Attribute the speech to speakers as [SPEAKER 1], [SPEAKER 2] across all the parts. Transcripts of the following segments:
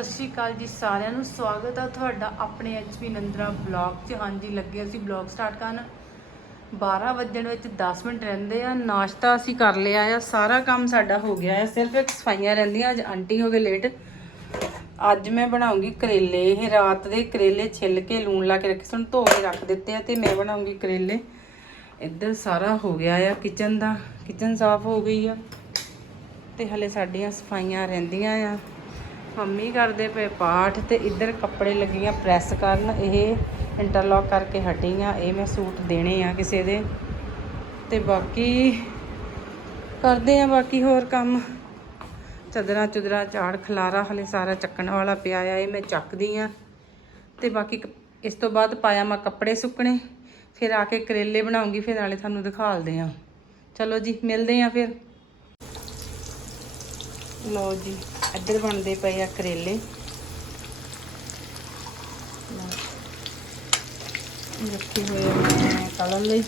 [SPEAKER 1] सत श्री अकाल जी सारिਆਂ ਨੂੰ स्वागत है ਤੁਹਾਡਾ ਆਪਣੇ ਐਚਪੀ ਨੰਦਰਾ ਬਲੌਗ 'ਚ। ਹਾਂਜੀ ਲੱਗੇ ਅਸੀਂ ਬਲੌਗ ਸਟਾਰਟ ਕਰਨ। 12 ਵਜਣ ਵਿੱਚ 10 ਮਿੰਟ ਰਹਿੰਦੇ ਆ। ਨਾਸ਼ਤਾ ਅਸੀਂ ਕਰ ਲਿਆ ਆ, ਸਾਰਾ ਕੰਮ ਸਾਡਾ ਹੋ ਗਿਆ ਹੈ, ਸਿਰਫ ਇੱਕ ਸਫਾਈਆਂ ਰਹਿੰਦੀਆਂ। ਅੱਜ ਆਂਟੀ ਹੋ ਗਏ ਲੇਟ। ਅੱਜ ਮੈਂ ਬਣਾਉਂਗੀ ਕਰੇਲੇ। ਇਹ ਰਾਤ ਦੇ ਕਰੇਲੇ ਛਿੱਲ ਕੇ ਲੂਣ ਲਾ ਕੇ ਰੱਖੇ ਸਨ, ਧੋ ਕੇ ਰੱਖ ਦਿੱਤੇ ਆ ਤੇ ਮੈਂ ਬਣਾਉਂਗੀ ਕਰੇਲੇ। ਇੱਧਰ ਸਾਰਾ ਹੋ ਗਿਆ ਆ ਕਿਚਨ ਦਾ, ਕਿਚਨ ਸਾਫ਼ ਹੋ ਗਈ ਆ ਤੇ ਹਲੇ ਸਾਡੀਆਂ ਸਫਾਈਆਂ ਰਹਿੰਦੀਆਂ ਆ। ਮੰਮੀ ਕਰਦੇ ਪਏ ਪਾਠ ਤੇ ਇੱਧਰ ਕੱਪੜੇ ਲੱਗੀਆਂ ਪ੍ਰੈਸ ਕਰਨ। ਇਹ ਇੰਟਰਲੌਕ ਕਰਕੇ ਹਟੀਆਂ। ਇਹ ਮੈਂ ਸੂਟ ਦੇਣੇ ਆ ਕਿਸੇ ਦੇ ਤੇ ਬਾਕੀ ਕਰਦੇ ਆ ਬਾਕੀ ਹੋਰ ਕੰਮ। ਚਾਦਰਾਂ ਚੁਦਰਾਂ ਝਾੜ ਖਲਾਰਾ ਹਲੇ ਸਾਰਾ ਚੱਕਣ ਵਾਲਾ ਪਿਆ ਆ, ਇਹ ਮੈਂ ਚੱਕਦੀ ਆ ਤੇ ਬਾਕੀ ਇਸ ਤੋਂ ਬਾਅਦ ਪਾਇਆ ਮੈਂ ਕੱਪੜੇ ਸੁੱਕਣੇ, ਫਿਰ ਆ ਕੇ ਕਰੇਲੇ ਬਣਾਉਂਗੀ, ਫਿਰ ਨਾਲੇ ਤੁਹਾਨੂੰ ਦਿਖਾਲਦੇ ਆ। ਚਲੋ ਜੀ ਮਿਲਦੇ ਆ ਫਿਰ। ਲਓ ਜੀ ਇੱਧਰ ਬਣਦੇ ਪਏ ਆ ਕਰੇਲੇ। ਰੱਖੇ ਹੋਏ ਆ ਮੈਂ ਤਲਣ ਲਈ।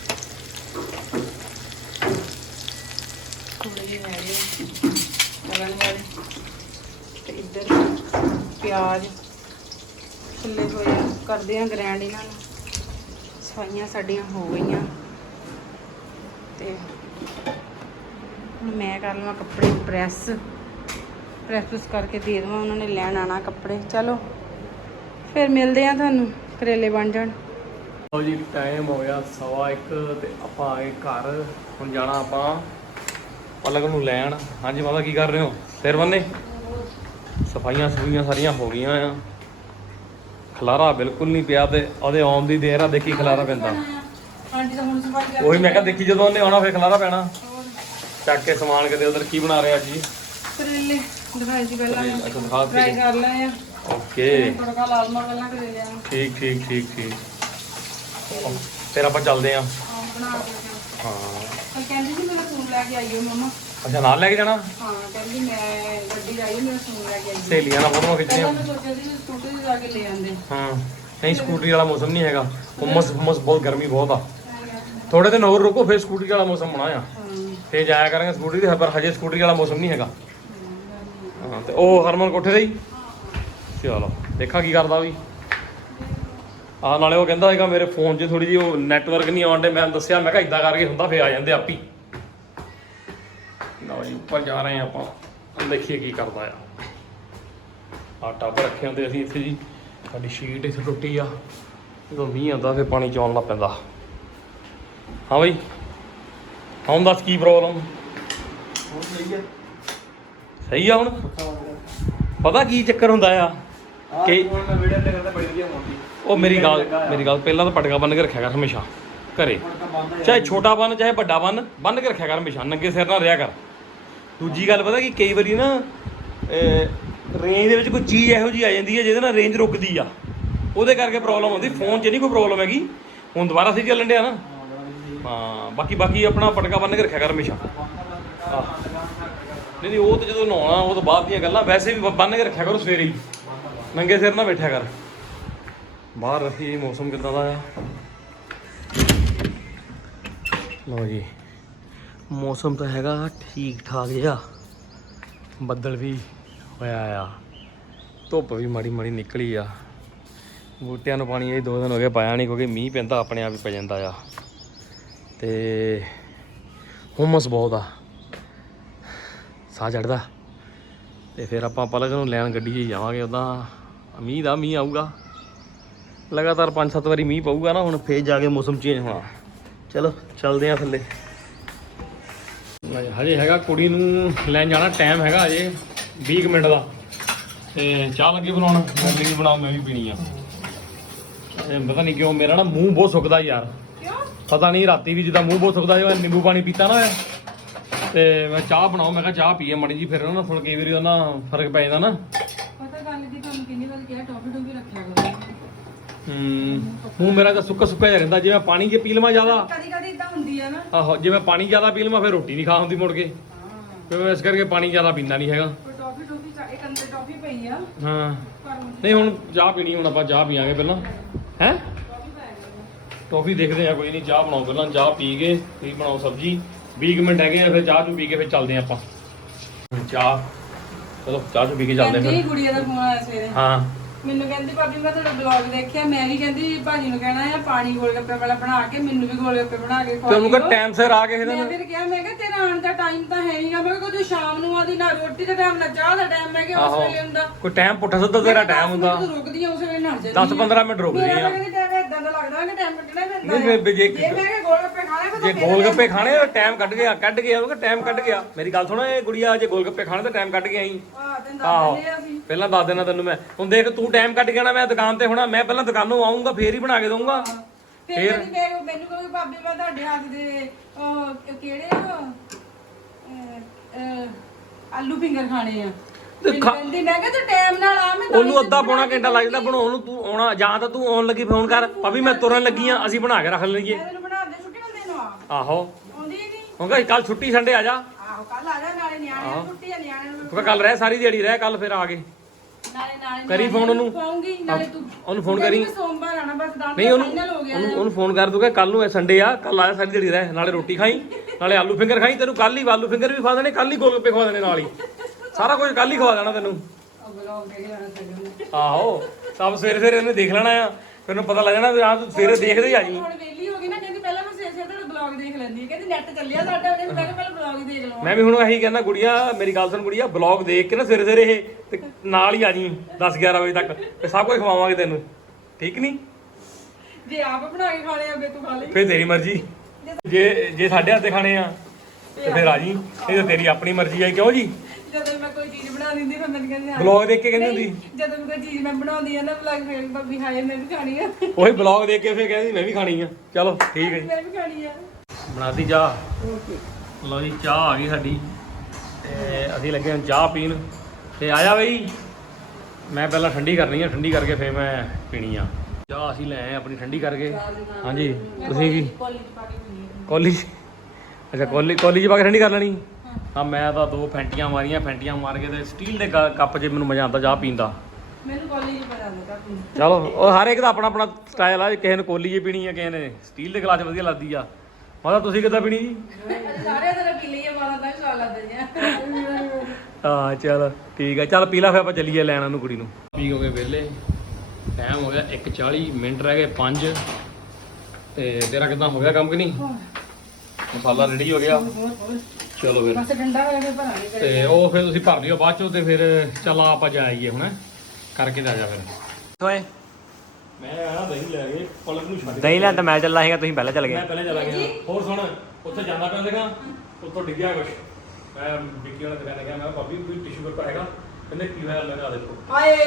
[SPEAKER 1] ਥੋੜੇ ਜਿਹੇ ਹੈਗੇ ਤਲਣ ਵਾਲੇ ਤੇ ਇੱਧਰ ਪਿਆਜ਼ ਛਿੱਲੇ ਹੋਏ ਆ, ਕਰਦੇ ਆ ਗ੍ਰੈਂਡ ਇਹਨਾਂ ਨੂੰ। ਸਫਾਈਆਂ ਸਾਡੀਆਂ ਹੋ ਗਈਆਂ ਤੇ ਹੁਣ ਮੈਂ ਕਰ ਲਵਾਂ ਕੱਪੜੇ ਪ੍ਰੈਸ ਕਰਕੇ ਦੇ ਦੇਵਾਂ। ਉਹਨਾਂ ਨੇ ਲੈਣ ਆਉਣਾ ਕੱਪੜੇ। ਚਲੋ ਫਿਰ ਮਿਲਦੇ ਆ ਤੁਹਾਨੂੰ, ਕਰੇਲੇ ਬਣ ਜਾਣ।
[SPEAKER 2] ਲਓ ਜੀ ਟਾਈਮ ਹੋ ਗਿਆ 1:15 ਤੇ ਆਪਾਂ ਆਏ ਘਰ। ਹੁਣ ਜਾਣਾ ਆਪਾਂ ਪਲਕ ਨੂੰ ਲੈਣ। ਹਾਂਜੀ ਮਾਤਾ ਕੀ ਕਰ ਰਹੇ ਹੋ? ਸਿਰ ਬੰਨੇ ਸਫਾਈਆਂ ਸਾਰੀਆਂ ਹੋ ਗਈਆਂ ਆ। ਖਲਾਰਾ ਬਿਲਕੁਲ ਨਹੀਂ ਪਿਆ ਤੇ ਉਹਦੇ ਆਉਣ ਦੀ ਦੇਰ ਆ, ਦੇਖੀ ਖਲਾਰਾ ਪੈਂਦਾ। ਉਹੀ ਮੈਂ ਕਿਹਾ ਦੇਖੀ ਜਦੋਂ ਉਹਨੇ ਆਉਣਾ ਫਿਰ ਖਲਾਰਾ ਪੈਣਾ। ਚੱਕ ਕੇ ਸਮਾਨ ਕਿਤੇ ਉਧਰ। ਕੀ ਬਣਾ ਰਹੇ ਅੱਜ ਜੀ?
[SPEAKER 1] ਕਰੇਲੇ ਦਿਖਾਈ ਸੀ ਪਹਿਲਾਂ।
[SPEAKER 2] ਅੱਛਾ ਦਿਖਾ
[SPEAKER 1] ਫਰਾਈ ਕਰ ਲਏ ਆ।
[SPEAKER 2] ਓਕੇ
[SPEAKER 1] ਤੜਕਾ ਲਾ ਲਵਾਂ ਪਹਿਲਾਂ ਕਰੇਲਿਆਂ ਨੂੰ।
[SPEAKER 2] ਠੀਕ ਫਿਰ ਆਪਾਂ ਚੱਲਦੇ ਆ।
[SPEAKER 1] ਬਣਾ ਕੇ
[SPEAKER 2] ਹਾਂ
[SPEAKER 1] ਕੱਲ ਕਹਿੰਦੀ ਸੀ ਮੇਰਾ ਫੋਨ ਲੈ ਕੇ ਆਈਓ ਮਮਾ।
[SPEAKER 2] ਅੱਛਾ ਨਾਲ ਲੈ ਕੇ ਜਾਣਾ?
[SPEAKER 1] ਹਾਂ ਕਹਿੰਦੀ ਮੈਂ ਗੱਡੀ ਆਈ ਮੇਰਾ ਫੋਨ ਲੈ ਕੇ ਆਈਓ।
[SPEAKER 2] ਸਹੇਲੀਆਂ ਨਾਲ ਫੋਟੋਆਂ ਖਿੱਚਣੀਆਂ।
[SPEAKER 1] ਮੈਂ ਸੋਚਿਆ ਸੀ ਸਕੂਟਰ ਤੇ ਜਾ ਕੇ ਲੈ ਆਂਦੇ।
[SPEAKER 2] ਹਾਂ ਨਹੀਂ ਸਕੂਟਰੀ ਵਾਲਾ ਮੌਸਮ ਨਹੀਂ ਹੈਗਾ। ਹੁਮਸ ਬਹੁਤ, ਗਰਮੀ ਬਹੁਤ ਆ। ਥੋੜੇ ਦਿਨ ਹੋਰ ਰੁਕੋ ਫਿਰ ਸਕੂਟਰੀ ਵਾਲਾ ਮੌਸਮ ਹੋਣਾ ਆ, ਫਿਰ ਜਾਇਆ ਕਰਾਂਗੇ ਸਕੂਟਰੀ ਤੇ। ਪਰ ਹਜੇ ਸਕੂਟਰੀ ਵਾਲਾ ਮੌਸਮ ਨਹੀਂ ਹੈਗਾ। ਹਾਂ ਤੇ ਉਹ ਹਰਮਨ ਕੋਠੇ ਤੇ ਹੀ। ਚਲੋ ਦੇਖਾਂ ਕੀ ਕਰਦਾ ਵੀ। ਆ ਨਾਲੇ ਉਹ ਕਹਿੰਦਾ ਹੈਗਾ ਮੇਰੇ ਫੋਨ 'ਚ ਥੋੜੀ ਜਿਹੀ ਉਹ ਨੈਟਵਰਕ ਨਹੀਂ ਆਉਣ ਡੇ। ਮੈਂ ਦੱਸਿਆ ਮੈਂ ਕਿਹਾ ਇੱਦਾਂ ਕਰਕੇ ਹੁੰਦਾ, ਫਿਰ ਆ ਜਾਂਦੇ ਆਪੀ। ਲਓ ਜੀ ਉੱਪਰ ਜਾ ਰਹੇ ਆ ਆਪਾਂ, ਦੇਖੀਏ ਕੀ ਕਰਦਾ ਆ। ਆਟਾ ਉੱਪਰ ਰੱਖੇ ਹੁੰਦੇ ਅਸੀਂ ਇੱਥੇ ਜੀ। ਸਾਡੀ ਸ਼ੀਟ ਇੱਥੇ ਟੁੱਟੀ ਆ, ਜਦੋਂ ਮੀਂਹ ਆਉਂਦਾ ਫਿਰ ਪਾਣੀ ਚੌਣ ਲੱਗ ਪੈਂਦਾ। ਹਾਂ ਬਈ ਹੁਣ ਦੱਸ ਕੀ ਪ੍ਰੋਬਲਮ? ਸਹੀ ਆ ਹੁਣ? ਪਤਾ ਕੀ ਚੱਕਰ ਹੁੰਦਾ ਆ ਕਿ ਉਹ ਮੇਰੀ ਗੱਲ ਪਹਿਲਾਂ ਤਾਂ ਪਟਕਾ ਬੰਨ ਕੇ ਰੱਖਿਆ ਕਰ ਹਮੇਸ਼ਾ ਘਰੇ, ਚਾਹੇ ਛੋਟਾ ਬੰਨ ਚਾਹੇ ਵੱਡਾ ਬੰਨ ਕੇ ਰੱਖਿਆ ਕਰ ਹਮੇਸ਼ਾ। ਨੰਗੇ ਸਿਰ ਨਾਲ ਰਿਹਾ ਕਰ। ਦੂਜੀ ਗੱਲ ਪਤਾ ਕਿ ਕਈ ਵਾਰੀ ਨਾ ਰੇਂਜ ਦੇ ਵਿੱਚ ਕੋਈ ਚੀਜ਼ ਇਹੋ ਜਿਹੀ ਆ ਜਾਂਦੀ ਹੈ ਜਿਹਦੇ ਨਾਲ ਰੇਂਜ ਰੁਕਦੀ ਆ, ਉਹਦੇ ਕਰਕੇ ਪ੍ਰੋਬਲਮ ਆਉਂਦੀ। ਫੋਨ 'ਚ ਨਹੀਂ ਕੋਈ ਪ੍ਰੋਬਲਮ ਹੈਗੀ। ਹੁਣ ਦੁਬਾਰਾ ਸਹੀ ਚੱਲਣ ਡਿਆ ਨਾ। ਹਾਂ ਬਾਕੀ ਆਪਣਾ ਪਟਕਾ ਬੰਨ ਕੇ ਰੱਖਿਆ ਕਰ ਹਮੇਸ਼ਾ। ਨਹੀਂ ਉਹ ਤਾਂ ਜਦੋਂ ਨਹਾਉਣਾ ਉਹ ਤੋਂ ਬਾਅਦ ਦੀਆਂ ਗੱਲਾਂ। ਵੈਸੇ ਵੀ ਬੰਨ ਕੇ ਰੱਖਿਆ ਕਰੋ ਸਵੇਰੇ ਹੀ, ਨੰਗੇ ਸਿਰ ਨਾ ਬੈਠਿਆ ਕਰ। ਬਾਹਰ ਰੱਖੀ ਮੌਸਮ ਕਿੱਦਾਂ ਦਾ ਆ। ਲਓ ਜੀ ਮੌਸਮ ਤਾਂ ਹੈਗਾ ਠੀਕ ਠਾਕ ਜਿਹਾ, ਬੱਦਲ ਵੀ ਹੋਇਆ ਆ, ਧੁੱਪ ਵੀ ਮਾੜੀ ਨਿਕਲੀ ਆ। ਬੂਟਿਆਂ ਨੂੰ ਪਾਣੀ ਇਹ 2 ਦਿਨ ਹੋ ਗਏ ਪਾਇਆ ਨਹੀਂ, ਕਿਉਂਕਿ ਮੀਂਹ ਪੈਂਦਾ ਆਪਣੇ ਆਪ ਹੀ ਪੈ ਜਾਂਦਾ ਆ ਤੇ ਹੁਮਸ ਬਹੁਤ ਆ, ਸਾਹ ਚੜ੍ਹਦਾ। ਤੇ ਫਿਰ ਆਪਾਂ ਪਲਕ ਨੂੰ ਲੈਣ ਗੱਡੀ 'ਚ ਹੀ ਜਾਵਾਂਗੇ। ਉੱਦਾਂ ਮੀਂਹ ਆਊਗਾ ਲਗਾਤਾਰ 5-7 ਵਾਰੀ ਮੀਂਹ ਪਊਗਾ ਨਾ, ਹੁਣ ਫੇਰ ਜਾ ਕੇ ਮੌਸਮ ਚੇਂਜ ਹੋਣਾ। ਚਲੋ ਚੱਲਦੇ ਆ ਥੱਲੇ। ਹਜੇ ਹੈਗਾ ਕੁੜੀ ਨੂੰ ਲੈਣ ਜਾਣਾ, ਟਾਈਮ ਹੈਗਾ ਹਜੇ 20 ਮਿੰਟ ਦਾ। ਤੇ ਚਾਹ ਲੱਗੀ ਬਣਾਉਣ, ਮੈਂ ਵੀ ਬਣਾਉਂ, ਮੈਂ ਵੀ ਪੀਣੀ ਆ। ਪਤਾ ਨਹੀਂ ਕਿਉਂ ਮੇਰਾ ਨਾ ਮੂੰਹ ਬਹੁਤ ਸੁੱਕਦਾ ਯਾਰ। ਪਤਾ ਨਹੀਂ ਰਾਤੀ ਵੀ ਜਿੱਦਾਂ ਮੂੰਹ ਬਹੁਤ ਸੁੱਕਦਾ ਜੇ ਨਿੰਬੂ ਪਾਣੀ ਪੀਤਾ ਨਾ ਤੇ ਮੈਂ ਚਾਹ ਬਣਾਓ। ਮੈਂ ਕਿਹਾ ਚਾਹ ਪੀਏ ਮਾੜੀ ਜੀ, ਫਿਰ ਨਾ ਥੋੜਾ ਕਈ ਵਾਰੀ ਉਹਦਾ ਫਰਕ ਪੈ ਜਾਂਦਾ ਨਾ।
[SPEAKER 1] ਪਤਾ ਗੱਲ ਦੀ ਤੁਹਾਨੂੰ ਕਿੰਨੀ ਵਾਰ ਕਿਹਾ ਟੌਫੀ ਰੱਖਿਆ ਕਰੋ।
[SPEAKER 2] ਮੂੰਹ ਮੇਰਾ ਤਾਂ ਸੁੱਕਾ ਜਿਹਾ ਰਹਿੰਦਾ। ਜੇ ਮੈਂ ਪਾਣੀ ਜੇ ਪੀ ਲਵਾਂ ਜ਼ਿਆਦਾ,
[SPEAKER 1] ਕਦੀ ਇਦਾਂ ਹੁੰਦੀ ਆ ਨਾ।
[SPEAKER 2] ਆਹੋ ਜੇ ਮੈਂ ਪਾਣੀ ਜ਼ਿਆਦਾ ਪੀ ਲਵਾਂ ਫਿਰ ਰੋਟੀ ਨਹੀਂ ਖਾ ਹੁੰਦੀ ਮੁੜ ਕੇ। ਫਿਰ ਮੈਂ ਇਸ ਕਰਕੇ ਪਾਣੀ ਜ਼ਿਆਦਾ ਪੀਂਦਾ ਨਹੀਂ ਹੈਗਾ।
[SPEAKER 1] ਇੱਕ ਅੰਦਰ ਟੌਫੀ ਪਈ ਆ।
[SPEAKER 2] ਹਾਂ ਨਹੀਂ ਹੁਣ ਚਾਹ ਪੀਣੀ, ਹੁਣ ਆਪਾਂ ਚਾਹ ਪੀਆਂਗੇ ਪਹਿਲਾਂ। ਹੈ ਟੌਫੀ ਦੇਖਦੇ ਆ, ਕੋਈ ਨਹੀਂ। ਚਾਹ ਬਣਾਓ ਪਹਿਲਾਂ, ਚਾਹ ਪੀ ਕੇ ਤੁਸੀਂ ਬਣਾਓ ਸਬਜ਼ੀ। 20 ਮਿੰਟ ਹੈਗੇ ਆ, ਫਿਰ ਚਾਹ ਚੂ ਪੀ ਕੇ ਫਿਰ ਚੱਲਦੇ ਆ ਆਪਾਂ। ਚਾਹ ਚਲੋ ਚਾਹ ਚੁ ਪੀ ਕੇ ਚੱਲਦੇ
[SPEAKER 1] ਕਹਿੰਦੀ
[SPEAKER 2] ਫਿਰ।
[SPEAKER 1] ਗੁੜੀਆ ਦਾ ਫੋਨ ਆਇਆ ਸਵੇਰੇ,
[SPEAKER 2] ਹਾਂ
[SPEAKER 1] ਮੈਨੂੰ ਕਹਿੰਦੀ ਭਾਬੀ ਮੈਂ ਤੁਹਾਡਾ ਬਲੌਗ ਦੇਖਿਆ, ਮੈਂ ਵੀ ਕਹਿੰਦੀ ਭਾਜੀ ਨੂੰ ਕਹਿਣਾ ਆ ਪਾਣੀ ਗੋਲ ਗੱਪੇ ਵਾਲਾ ਬਣਾ ਕੇ ਮੈਨੂੰ ਵੀ ਗੋਲ ਗੱਪੇ ਬਣਾ ਕੇ ਖਵਾ
[SPEAKER 2] ਤੈਨੂੰ ਕਹ ਟਾਈਮ ਸਿਰ ਆ ਕਿਸੇ
[SPEAKER 1] ਮੈਂ
[SPEAKER 2] ਦਿਨ।
[SPEAKER 1] ਫਿਰ ਕਿਹਾ, ਮੈਂ ਕਿਹਾ ਤੇਰਾ ਆਉਣ ਦਾ ਟਾਈਮ ਤਾਂ ਹੈ ਨਹੀਂਗਾ, ਮੈਂ ਕਿਹਾ ਤੂੰ ਸ਼ਾਮ ਨੂੰ ਆਦੀ ਨਾ ਰੋਟੀ ਦਾ ਟਾਈਮ ਨਾ ਚਾਹ ਦਾ ਟਾਈਮ, ਮੈਂ ਕਿਹਾ ਉਸ ਵੇਲੇ ਹੁੰਦਾ
[SPEAKER 2] ਕੋਈ ਟਾਈਮ ਪੁੱਠਾ ਸਿੱਧਾ ਤੇਰਾ ਟਾਈਮ ਹੁੰਦਾ।
[SPEAKER 1] ਤੂੰ ਰੁਕਦੀ ਆ ਉਸ ਵੇਲੇ ਨੜ ਜਾਂਦੀ
[SPEAKER 2] 10-15 ਮਿੰਟ ਰੁਕਦੀ
[SPEAKER 1] ਮੇਰਾ
[SPEAKER 2] ਆ।
[SPEAKER 1] ਕਹਿੰਦੀ ਟਾਈਮ ਇਦਾਂ ਦਾ ਲੱਗਦਾ ਕਿ ਟਾਈਮ ਕੱਢਣਾ ਪੈਂਦਾ
[SPEAKER 2] ਨਹੀਂ ਫਿਰ ਜੇ
[SPEAKER 1] ਮੈਂ ਕਿਹਾ ਗੋਲ ਗੱਪੇ ਖਾਣੇ ਫਿਰ
[SPEAKER 2] ਜੇ ਗੋਲ ਗੱਪੇ ਖਾਣੇ ਟਾਈਮ ਕੱਢ ਗਿਆ ਉਹ ਕਿ ਟਾਈਮ ਕੱਢ ਗਿਆ। ਮੇਰੀ ਗੱਲ ਸੁਣੋ, ਇਹ ਗੁੜੀਆ ਜੇ ਗੋਲ ਗੱਪੇ ਖਾਣੇ ਤਾਂ ਟਾਈਮ ਕੱਢ ਗਿਆ ਹੀ।
[SPEAKER 1] ਤੈਨੂੰ
[SPEAKER 2] ਆਹੋ
[SPEAKER 1] ਦੱਸ ਦਿੰਦੇ ਆ ਅਸੀਂ।
[SPEAKER 2] ਪਹਿਲਾਂ ਦੱਸ ਦੇਣਾ ਤੈਨੂੰ ਮੈਂ। ਹੁਣ ਦੇਖ ਤੂੰ ਟਾਈਮ ਕੱਢ ਕੇ ਨਾ, ਮੈਂ ਦੁਕਾਨ ਤੇ ਹੋਣਾ, ਮੈਂ ਪਹਿਲਾਂ ਦੁਕਾਨੋਂ ਆਉਂਗਾ ਫੇਰ ਹੀ ਬਣਾ ਕੇ ਦਊਂਗਾ।
[SPEAKER 1] ਫਿਰ ਮੈਨੂੰ ਕੋਈ ਭਾਬੀ ਮੈਂ ਤੁਹਾਡੇ ਹੱਥ ਦੇ ਕਿਹੜੇ ਆਲੂ ਫਿੰਗਰ ਖਾਣੇ ਆ। ਕਹਿੰਦੀ ਮੈਂ ਕਿਹਾ ਤੂੰ ਟਾਈਮ ਨਾਲ ਆ, ਮੈਂ
[SPEAKER 2] ਉਹਨੂੰ ਅੱਧਾ ਪੌਣਾ ਘੰਟਾ ਲੱਗ ਜਾਂਦਾ ਬਣਾਉਣ ਨੂੰ। ਤੂੰ ਆਉਣਾ ਜਾਂ ਤਾਂ ਤੂੰ ਆਉਣ ਲੱਗੀ ਫੋਨ ਕਰ, ਭਾਬੀ ਮੈਂ ਤੁਰਨ ਲੱਗੀ ਆ, ਅਸੀਂ ਬਣਾ ਕੇ ਰੱਖ ਲਈਏ।
[SPEAKER 1] ਮੈਂ ਤੈਨੂੰ ਬਣਾ ਦੇ ਛੁੱਟੀ ਹੁੰਦੇ ਨੂੰ ਆ
[SPEAKER 2] ਆਹੋ
[SPEAKER 1] ਆਉਂਦੀ ਨਹੀਂ।
[SPEAKER 2] ਹੁਣ ਕੱਲ ਛੁੱਟੀ ਸੰਡੇ ਆ ਜਾ।
[SPEAKER 1] ਆਹੋ ਕੱਲ ਆ ਜਾ, ਨਾਲੇ ਨਿਆਣੇ ਨੂੰ ਛੁੱਟੀ ਆ, ਨਿਆਣੇ ਨੂੰ
[SPEAKER 2] ਤੂੰ ਕੱਲ ਰਹਿ, ਸਾਰੀ ਦਿਹਾੜੀ ਰਹਿ, ਕੱਲ ਫਿਰ ਆ ਗਏ।
[SPEAKER 1] ਨਾਲੇ
[SPEAKER 2] ਕਰੀ ਫੋਨ ਉਹਨੂੰ।
[SPEAKER 1] ਪਾਉਂਗੀ ਨਾਲੇ ਤੂੰ
[SPEAKER 2] ਉਹਨੂੰ ਫੋਨ ਕਰੀ।
[SPEAKER 1] ਸੋਮਵਾਰ ਆਣਾ ਬਸ ਦਾਨ
[SPEAKER 2] ਨਹੀਂ
[SPEAKER 1] ਫਾਈਨਲ ਹੋ ਗਿਆ।
[SPEAKER 2] ਉਹਨੂੰ ਫੋਨ ਕਰ ਦੂਗਾ, ਕੱਲ ਨੂੰ ਸੰਡੇ ਆ, ਕੱਲ ਆ ਸਾਰੀ ਦਿਹਾੜੀ ਰਹਿ, ਨਾਲੇ ਰੋਟੀ ਖਾਈ, ਨਾਲੇ ਆਲੂ ਫਿੰਗਰ ਖਾਈ। ਤੈਨੂੰ ਕੱਲ ਹੀ ਆਲੂ ਫਿੰਗਰ ਵੀ ਖਵਾ ਦੇਣੇ, ਕੱਲ ਹੀ ਗੋਲ ਗੱਪੇ ਖਵਾ ਦੇਣੇ ਨਾਲ ਹੀ, ਸਾਰਾ ਕੁਝ ਕੱਲ ਹੀ ਖਵਾ ਦੇਣਾ ਤੈਨੂੰ। ਆਹੋ ਸਭ ਸਵੇਰੇ ਇਹਨੇ ਦੇਖ ਲੈਣਾ ਆ, ਫਿਰ ਉਹਨੂੰ ਪਤਾ ਲੱਗ ਜਾਣਾ ਵੀ ਆ ਤੂੰ ਸਵੇਰੇ ਦੇਖਦੇ ਹੀ ਆ ਜੀ।
[SPEAKER 1] ਹੁਣ ਵੇਲੀ ਹੋ ਗਈ ਨਾ, ਕਹਿੰਦੀ ਪਹਿਲਾਂ ਮੈਂ ਸਵੇਰੇ ਤੁਹਾਡਾ ਬਲੌਗ ਦੇਖ ਲੈਂਦੀ, ਕਹਿੰਦੀ ਨੈਟ ਚੱਲਿਆ ਸਾਡਾ, ਉਹਨੇ ਮੈਂ ਕਿਹਾ ਪਹਿਲਾਂ ਬਲੌਗ ਹੀ ਦੇਖ ਲਵਾਂ।
[SPEAKER 2] ਮੈਂ ਵੀ ਹੁਣ ਇਹੀ ਕਹਿੰਦਾ, ਗੁੜੀਆ ਮੇਰੀ ਗੱਲ ਸੁਣ ਗੁੜੀਆ, ਬਲੌਗ ਦੇਖ ਕੇ ਨਾ ਸਵੇਰੇ ਇਹ ਤੇ ਨਾਲ ਹੀ ਆ ਜੀ 10-11 ਵਜੇ ਤੱਕ, ਤੇ ਸਭ ਕੁਝ ਖਵਾਵਾਂਗੇ ਤੈਨੂੰ, ਠੀਕ ਨਹੀਂ?
[SPEAKER 1] ਜੇ ਆਪ ਬਣਾ ਕੇ ਖਾਣੇ ਆਵੇ ਤੂੰ ਖਾ ਲਈ,
[SPEAKER 2] ਫਿਰ ਤੇਰੀ ਮਰਜ਼ੀ। ਜੇ ਸਾਡੇ ਹੱਥ ਦੇ ਖਾਣੇ ਆ ਤੇ ਫਿਰ ਆ ਜੀ, ਇਹ ਤਾਂ ਤੇਰੀ ਆਪਣੀ ਮਰਜ਼ੀ ਹੈ। ਕਿਉਂ ਜੀ?
[SPEAKER 1] ਜਦੋਂ ਮੈਂ ਕੋਈ ਚੀਜ਼ ਬਣਾ ਦਿੰਦੀ ਫਿਰ ਮੈਨੂੰ ਕਹਿੰਦੀ
[SPEAKER 2] ਬਲੌਗ ਦੇਖ ਕੇ ਕਹਿੰਦੀ ਹੁੰਦੀ,
[SPEAKER 1] ਜਦੋਂ ਵੀ ਕੋਈ ਚੀਜ਼ ਮੈਂ ਬਣਾਉਂਦੀ ਆ ਨਾ ਬਲੌਗ ਫੇਰ ਭਾਬੀ ਹਾਏ ਮੈਂ ਵੀ ਖਾਣੀ ਆ,
[SPEAKER 2] ਉਹੀ ਬਲੌਗ ਦੇਖ ਕੇ ਫਿਰ ਕਹਿੰਦੀ ਮੈਂ ਵੀ ਖਾਣੀ ਆ। ਚਲੋ ਠੀਕ ਹੈ ਜੀ,
[SPEAKER 1] ਮੈਂ ਵੀ ਖਾਣੀ ਆ।
[SPEAKER 2] ਬਣਾਤੀ ਚਾਹ। ਲਓ ਜੀ ਚਾਹ ਆ ਗਈ ਸਾਡੀ, ਤੇ ਅਸੀਂ ਲੱਗੇ ਹੁਣ ਚਾਹ ਪੀਣ। ਤੇ ਆਇਆ ਬਈ, ਮੈਂ ਪਹਿਲਾਂ ਠੰਡੀ ਕਰਨੀ ਆ, ਠੰਡੀ ਕਰਕੇ ਫਿਰ ਮੈਂ ਪੀਣੀ ਆ ਚਾਹ। ਅਸੀਂ ਲੈ ਆਏ ਆਪਣੀ ਠੰਡੀ ਕਰਕੇ। ਹਾਂਜੀ ਤੁਸੀਂ ਵੀ ਕੌਲੀ? ਅੱਛਾ ਕੌਲੀ 'ਚ ਪਾ ਕੇ ਠੰਡੀ ਕਰ ਲੈਣੀ। ਹਾਂ ਮੈਂ ਤਾਂ 2 ਫੈਂਟੀਆਂ ਮਾਰੀਆਂ, ਫੈਂਟੀਆਂ ਮਾਰ ਕੇ ਤੇ ਸਟੀਲ ਦੇ ਕੱਪ 'ਚ ਮੈਨੂੰ ਮਜ਼ਾ ਆਉਂਦਾ ਚਾਹ ਪੀਣ ਦਾ।
[SPEAKER 1] ਮੈਨੂੰ ਕਾਲਜ ਹੀ ਪਤਾ ਹੁੰਦਾ ਤੂੰ।
[SPEAKER 2] ਚਲੋ ਉਹ ਹਰ ਇੱਕ ਦਾ ਆਪਣਾ ਆਪਣਾ ਸਟਾਈਲ ਆ, ਕਿਸੇ ਨੇ ਕੌਲੀ 'ਚ ਪੀਣੀ ਆ, ਕਿਸੇ ਨੇ ਸਟੀਲ ਦੇ ਗਲਾਸ 'ਚ ਵਧੀਆ ਲੱਗਦੀ ਆ। ਮਤਲਬ ਤੁਸੀਂ ਕਿੱਦਾਂ ਪੀਣੀ ਜੀ?
[SPEAKER 1] ਸਾਰੇ ਤਰ੍ਹਾਂ ਪੀ ਲਈਏ, ਮਾਰਾ ਤਾਂ ਸਵਾਲ ਲੱਗਦਾ ਜੀ।
[SPEAKER 2] ਹਾਂ ਚਲ ਠੀਕ ਆ, ਚੱਲ ਪੀ ਲਾ ਫਿਰ ਆਪਾਂ ਚੱਲੀਏ ਲੈਣ ਉਹਨੂੰ ਕੁੜੀ ਨੂੰ। ਪੀ ਹੋ ਗਏ ਵਿਹਲੇ, ਟਾਈਮ ਹੋ ਗਿਆ 1:40, ਮਿੰਟ ਰਹਿ ਗਏ 5। ਤੇ ਤੇਰਾ ਕਿੱਦਾਂ ਹੋ ਗਿਆ ਕੰਮ ਕਿ ਨਹੀਂ? ਮਸਾਲਾ ਰੈਡੀ ਹੋ ਗਿਆ। ਚਲੋ ਫਿਰ
[SPEAKER 1] ਬਸ ਠੰਡਾ ਹੋ ਗਿਆ ਭਰਾਂਗੇ।
[SPEAKER 2] ਤੇ ਉਹ ਫਿਰ ਤੁਸੀਂ ਭਰ ਲਿਓ ਬਾਅਦ ਚੋਂ, ਤੇ ਫਿਰ ਚੱਲ ਆਪਾਂ ਜਾਈਏ ਹੁਣ ਕਰਕੇ ਤੇ ਆ ਜਾ ਫਿਰ।
[SPEAKER 3] ਤੋਏ
[SPEAKER 2] ਮੈਂ ਆਇਆ ਦਹੀਂ ਲੈ ਕੇ ਪਲਕ ਨੂੰ ਛੱਡ
[SPEAKER 3] ਦਹੀਂ ਲੈਣ ਤਾਂ ਮੈਂ ਚੱਲਾ ਸੀਗਾ, ਤੁਸੀਂ ਪਹਿਲਾਂ ਚੱਲ
[SPEAKER 2] ਮੈਂ
[SPEAKER 3] ਗਏ।
[SPEAKER 2] ਪਹਿਲਾਂ ਚਲਾ ਗਿਆ। ਹੋਰ ਸੁਣ, ਉੱਥੇ ਜਾਂਦਾ ਪਿਆ ਸੀਗਾ, ਉੱਥੋਂ ਡਿੱਗਿਆ ਕੁਛ। ਮੈਂ ਵਿੱਕੀ ਵਾਲਾ ਦੁਕਾਨ ਗਿਆ, ਮੈਂ ਕਿਹਾ ਭਾਬੀ ਕੋਈ ਟਿਸ਼ੂ ਪੇਪਰ ਹੈਗਾ? ਕਹਿੰਦੇ ਕੀ ਹੋਇਆ? ਮੈਂ ਕਿਹਾ ਆ ਦੇਖੋ।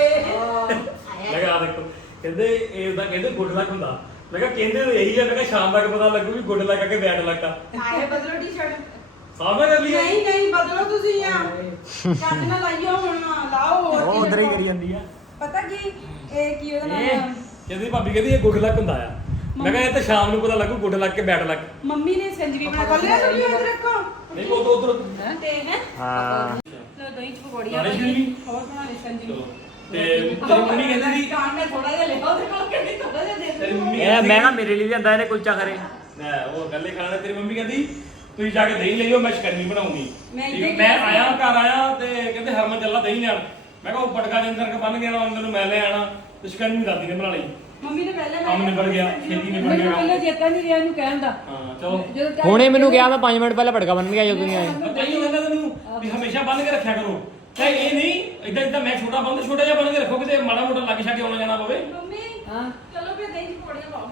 [SPEAKER 2] ਮੈਂ ਕਿਹਾ ਆ ਦੇਖੋ, ਕਹਿੰਦੇ ਇਹ ਤਾਂ ਕਹਿੰਦੇ ਗੁੱਡ ਲੱਕ ਹੁੰਦਾ। ਮੈਂ ਕਿਹਾ ਕਹਿੰਦੇ ਤਾਂ ਇਹੀ ਆ, ਮੈਂ ਕਿਹਾ ਸ਼ਾਮ ਤੱਕ ਪਤਾ ਲੱਗੂ ਵੀ ਗੁੱਡ ਲੱਕ ਆ ਕਿ ਬੈਡ ਲੱਕ ਆ।
[SPEAKER 1] ਆਏ ਬਦਲੋ ਟੀ-ਸ਼ਰਟ।
[SPEAKER 2] ਸਾਫ ਨਾ ਕਰ ਲਈਏ?
[SPEAKER 1] ਨਹੀਂ ਬਦਲੋ ਤੁਸੀਂ ਆ, ਕੱਟ ਨਾ ਲਾਈਓ ਹੁਣ, ਲਾਓ।
[SPEAKER 3] ਉਹ ਉਧਰ ਹੀ ਕਰੀ ਜਾਂਦੀ ਆ।
[SPEAKER 1] ਪਤਾ ਕੀ ਇਹ ਕੀ ਉਹਦਾ ਨਾਮ?
[SPEAKER 2] ਕਹਿੰਦੀ ਭਾਬੀ ਕਹਿੰਦੀ ਇਹ ਗੁੱਡ ਲੱਕ ਹੁੰਦਾ ਆ। ਮੈਂ ਕਿਹਾ ਇਹ ਤਾਂ ਸ਼ਾਮ ਨੂੰ ਪਤਾ ਲੱਗੂ ਗੁੱਡ ਲੱਕ ਕੇ ਬੈਡ ਲੱਕ।
[SPEAKER 1] ਮੰਮੀ ਨੇ ਸੰਜਰੀ ਬਣਾ ਕੇ ਲਿਆ ਸੀ ਉਹ ਰੱਖੋ
[SPEAKER 2] ਨਹੀਂ ਉਹ ਤੋਂ ਉਧਰ
[SPEAKER 1] ਤੇ ਹੈ।
[SPEAKER 3] ਹਾਂ
[SPEAKER 1] ਲੋ ਦਹੀਂ ਚ ਪਕੌੜੀਆਂ
[SPEAKER 2] ਨਾਲੇ ਸੰਜਰੀ?
[SPEAKER 1] ਹੋਰ ਬਣਾ ਲਈ ਸੰਜਰੀ।
[SPEAKER 2] ਤੇ ਤੇਰੀ ਮੰਮੀ ਕਹਿੰਦੀ ਸੀ
[SPEAKER 1] ਕਾਨ ਨੇ ਥੋੜਾ ਜਿਹਾ ਲਿਖੋ ਤੇ ਕੋਲ ਕਹਿੰਦੀ ਥੋੜਾ ਜਿਹਾ ਦੇ
[SPEAKER 2] ਤੇਰੀ
[SPEAKER 1] ਦੇ।
[SPEAKER 2] ਮੰਮੀ
[SPEAKER 3] ਇਹ ਮੈਂ ਨਾ ਮੇਰੇ ਲਈ ਵੀ ਆਂਦਾ ਇਹਨੇ ਕੁਲਚਾ ਖਰੇ।
[SPEAKER 2] ਮੈਂ ਉਹ ਗੱਲੇ ਖਾਣਾ। ਤੇਰੀ ਮੰਮੀ ਕਹਿੰਦੀ ਤੁਸੀਂ ਜਾ ਕੇ ਦਹੀਂ ਲਈਓ, ਮੈਂ ਸ਼ਕਰਨੀ ਬਣਾਉਂਗੀ।
[SPEAKER 1] ਮੈਂ
[SPEAKER 2] ਠੀਕ ਹੈ, ਮੈਂ ਆਇਆ ਘਰ ਆਇਆ ਤੇ ਕਹਿੰਦੇ ਹਰਮਨ ਚੱਲਾ ਦਹੀਂ ਲੈਣ। ਮੈਂ ਕਿਹਾ ਉਹ ਪਟਕਾ ਦੇ ਅੰਦਰ ਕੇ ਬੰਨ ਗਿਆ ਨਾ, ਅੰਦਰ ਨੂੰ ਮੈਂ ਲੈ ਆਣਾ ਤੇ ਸ਼ਕਰਨੀ ਦਾਦੀ ਨੇ ਬਣਾ ਲਈ।
[SPEAKER 1] ਮੰਮੀ ਨੇ ਪਹਿਲਾਂ
[SPEAKER 2] ਕੰਮ ਨਿਬੜ ਗਿਆ, ਛੇਤੀ ਨਿਬੜ
[SPEAKER 1] ਮੈਨੂੰ
[SPEAKER 2] ਗਿਆ।
[SPEAKER 1] ਪਹਿਲਾਂ ਚੇਤਾ ਨਹੀਂ ਰਿਹਾ ਇਹਨੂੰ ਕਹਿਣ ਦਾ।
[SPEAKER 2] ਹਾਂ ਚਲੋ
[SPEAKER 1] ਜਦੋਂ
[SPEAKER 3] ਹੁਣੇ ਮੈਨੂੰ ਕਿਹਾ ਮੈਂ 5 ਮਿੰਟ ਪਹਿਲਾਂ ਭੜਕਾ ਬੰਨ ਗਿਆ ਜਦੋਂ ਤੁਸੀਂ ਆਏ।
[SPEAKER 2] ਤਾਈਓ ਕਹਿੰਦਾ ਤੈਨੂੰ ਵੀ ਹਮੇਸ਼ਾ ਬੰਨ ਕੇ ਰੱਖਿਆ ਕਰੋ। ਚਾਹੇ ਇਹ ਨਹੀਂ ਇਦਾਂ ਮੈਂ ਛੋਟਾ ਬੰਦ ਛੋਟਾ ਜਿਹਾ ਬੰਨ ਕੇ ਰੱਖੋ, ਕਿਤੇ ਮਾੜਾ ਮੋਟਾ ਲੱਗ ਛਾ ਕੇ ਆਉਣਾ ਜਾਣਾ ਪਵੇ।
[SPEAKER 1] ਮੰਮੀ ਹਾਂ ਚਲੋ ਫਿਰ ਦਹੀਂ ਚ ਪਕੌੜੀਆਂ ਪਾਓ।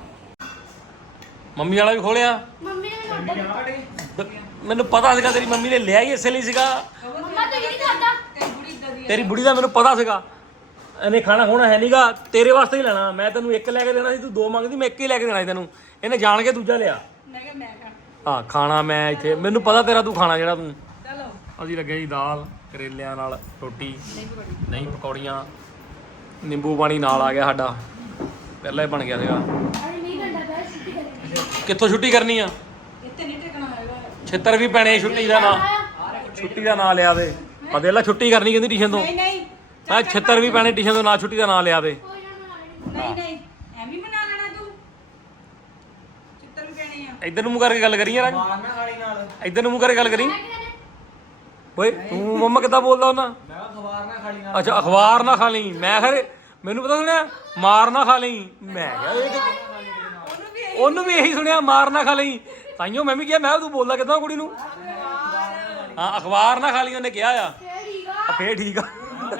[SPEAKER 2] ਮੰਮੀ ਵਾਲਾ ਵੀ ਖੋਲਿਆ।
[SPEAKER 4] ਮੰਮੀ ਨੇ ਮੈਨੂੰ ਆਟਾ
[SPEAKER 2] ਮੈਨੂੰ ਪਤਾ ਸੀਗਾ ਤੇਰੀ ਮੰਮੀ ਨੇ ਲਿਆ ਹੀ ਇਸੇ ਲਈ ਸੀਗਾ।
[SPEAKER 4] ਮੰਮਾ ਤੂੰ ਇਹ ਨਹੀਂ ਖਾਦਾ
[SPEAKER 1] ਤੇ ਬੁੜੀ ਇਦਾਂ ਦੀ
[SPEAKER 2] ਤੇਰੀ ਬੁੜੀ ਦਾ ਮੈਨੂੰ ਪਤਾ ਸੀਗਾ ਇਹਨੇ ਖਾਣਾ ਹੋਣਾ ਹੈ ਨਹੀਂਗਾ, ਤੇਰੇ ਵਾਸਤੇ ਹੀ ਲੈਣਾ। ਮੈਂ ਤੈਨੂੰ ਇੱਕ ਲੈ ਕੇ ਦੇਣਾ ਸੀ, ਤੂੰ 2 ਮੰਗਦੀ, ਮੈਂ ਇੱਕ ਹੀ ਲੈ ਕੇ ਦੇਣਾ ਸੀ ਤੈਨੂੰ। ਇਹਨੇ ਜਾਣ ਕੇ ਦੂਜਾ ਲਿਆ।
[SPEAKER 1] ਮੈਂ ਕਿਹਾ ਮੈਂ ਖਾ
[SPEAKER 2] ਹਾਂ ਖਾਣਾ ਮੈਂ ਇੱਥੇ, ਮੈਨੂੰ ਪਤਾ ਤੇਰਾ ਤੂੰ ਖਾਣਾ ਜਿਹੜਾ ਤੂੰ।
[SPEAKER 1] ਚਲੋ
[SPEAKER 2] ਅਸੀਂ ਲੱਗੇ ਜੀ ਦਾਲ ਕਰੇਲਿਆਂ ਨਾਲ ਰੋਟੀ, ਨਹੀਂ ਪਕੌੜੀਆਂ, ਨਿੰਬੂ ਪਾਣੀ ਨਾਲ ਆ ਗਿਆ ਸਾਡਾ, ਪਹਿਲਾਂ ਹੀ ਬਣ ਗਿਆ ਸੀਗਾ।
[SPEAKER 4] ਅਰੇ ਨਹੀਂ ਕਰਦਾ ਬੈ ਛੁੱਟੀ ਕਰੀ
[SPEAKER 2] ਕਿੱਥੋਂ ਛੁੱਟੀ ਕਰਨੀ ਆ?
[SPEAKER 1] ਇੱਥੇ ਨਹੀਂ ਟਿਕਣਾ ਹੈਗਾ।
[SPEAKER 2] ਛਿੱਤਰ ਵੀ ਪੈਣੇ ਛੁੱਟੀ ਦਾ ਨਾਂ, ਛੁੱਟੀ ਦਾ ਨਾਂ ਲਿਆ ਦੇ। ਆ ਦੇਖ ਲੈ ਛੁੱਟੀ ਕਰਨੀ ਕਹਿੰਦੀ ਟਿਊਸ਼ਨ ਤੋਂ।
[SPEAKER 1] ਨਹੀਂ
[SPEAKER 2] ਆ ਛਿੱਤਰ ਵੀ ਪੈਣੇ ਟਿਊਸ਼ਨ ਤੋਂ, ਨਾ ਛੁੱਟੀ ਦਾ ਨਾਂ ਲਿਆ ਦੇ।
[SPEAKER 4] ਕੋਈ ਨਾ ਬਣਾ ਲੈਣੀ
[SPEAKER 1] ਨਹੀਂ ਐਵੇਂ ਬਣਾ ਲੈਣਾ ਤੂੰ, ਚਿੱਤਰ ਵੀ ਕਹਿਣੇ ਆ।
[SPEAKER 2] ਇੱਧਰ ਨੂੰ ਮੂੰਹ ਕਰਕੇ ਗੱਲ ਕਰੀ ਯਾਰ,
[SPEAKER 3] ਮਾਰਨਾ ਖਾਲੀ ਨਾਲ।
[SPEAKER 2] ਇੱਧਰ ਨੂੰ ਮੂੰਹ ਕਰਕੇ ਗੱਲ ਕਰੀ।
[SPEAKER 4] ਮੈਂ ਕਿਹਾ
[SPEAKER 2] ਓਏ ਤੂੰ ਮੰਮਾ ਕਿੱਦਾਂ ਬੋਲਦਾ ਹੁੰਦਾ?
[SPEAKER 3] ਮੈਂ
[SPEAKER 2] ਅੱਛਾ ਅਖਬਾਰ ਨਾ ਖਾ ਲਈ ਮੈਂ ਖਰੇ ਮੈਨੂੰ ਪਤਾ ਸੁਣਿਆ ਮਾਰ ਨਾ ਖਾ ਲਈ ਮੈਂ ਕਿਹਾ ਇਹ ਉਹਨੂੰ ਵੀ ਇਹੀ ਸੁਣਿਆ ਮਾਰ ਨਾ ਖਾ ਲਈ ਤਾਈਓ ਮੈਂ ਵੀ ਕਿਹਾ ਮੈਂ ਤੂੰ ਬੋਲਦਾ ਕਿਦਾਂ ਕੁੜੀ ਨੂੰ ਹਾਂ ਅਖਬਾਰ ਨਾ ਖਾ ਲਈ ਉਹਨੇ ਕਿਹਾ ਆ ਫੇਰ ਠੀਕ ਆ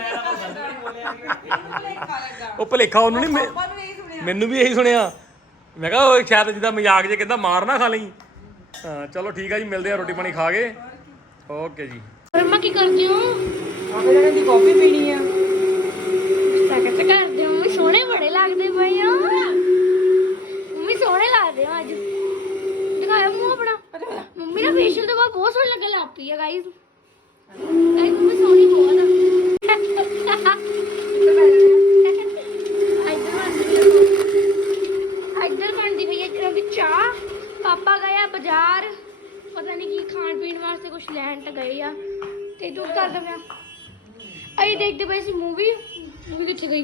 [SPEAKER 2] ਉਹ ਭਲੇਖਾ ਉਹਨੂੰ ਨਹੀਂ ਮੈਨੂੰ ਵੀ ਇਹੀ ਸੁਣਿਆ ਮੈਂ ਕਿਹਾ ਉਹ ਸ਼ਾਇਦ ਜਿੱਦਾਂ ਮਜ਼ਾਕ ਜੇ ਕਹਿੰਦਾ ਮਾਰ ਨਾ ਖਾ ਲਈ ਹਾਂ ਚਲੋ ਠੀਕ ਆ ਜੀ ਮਿਲਦੇ ਆ ਰੋਟੀ ਪਾਣੀ ਖਾ ਕੇ ਓਕੇ ਜੀ
[SPEAKER 4] ਮੰਮਾ ਕੀ ਕਰਦੇ ਹੋ
[SPEAKER 1] ਆਪੇ ਜਣੇ ਦੀ ਕਾਫੀ ਪੀਣੀ ਆ
[SPEAKER 4] ਸਟਾਰਟ ਕਰਦੇ ਹੋ ਸੋਹਣੇ ਬੜੇ ਲੱਗਦੇ ਪਏ ਆ ਮੰਮੀ ਸੋਹਣੇ ਲੱਗਦੇ ਆ ਅੱਜ ਦਿਖਾਓ ਮੂੰਹ ਆਪਣਾ ਮੰਮੀ ਦਾ ਫੇਸ਼ੀਅਲ ਤੋਂ ਬਾਅਦ ਬਹੁਤ ਸੋਹਣੀ ਲੱਗਣ ਲੱਗ ਪਈ ਆ ਗਾਇਸ ਮੰਮੀ ਸੋਹਣੀ ਬਹੁਤ ਆ ਇੱਧਰ ਬਣਦੀ ਪਈ ਹੈ ਜਿਹੜਾ ਵੀ ਚਾਹ ਪਾਪਾ ਗਏ ਆ ਬਾਜ਼ਾਰ ਪਤਾ ਨਹੀਂ ਕੀ ਖਾਣ ਪੀਣ ਵਾਸਤੇ ਕੁਝ ਲੈਣ ਤਾਂ ਗਏ ਆ ਤੇ ਦੁੱਧ ਕਰਦਾ ਪਿਆ ਅਸੀਂ ਦੇਖਦੇ ਪਏ ਸੀ ਮੂਵੀ ਕਿੱਥੇ ਗਈ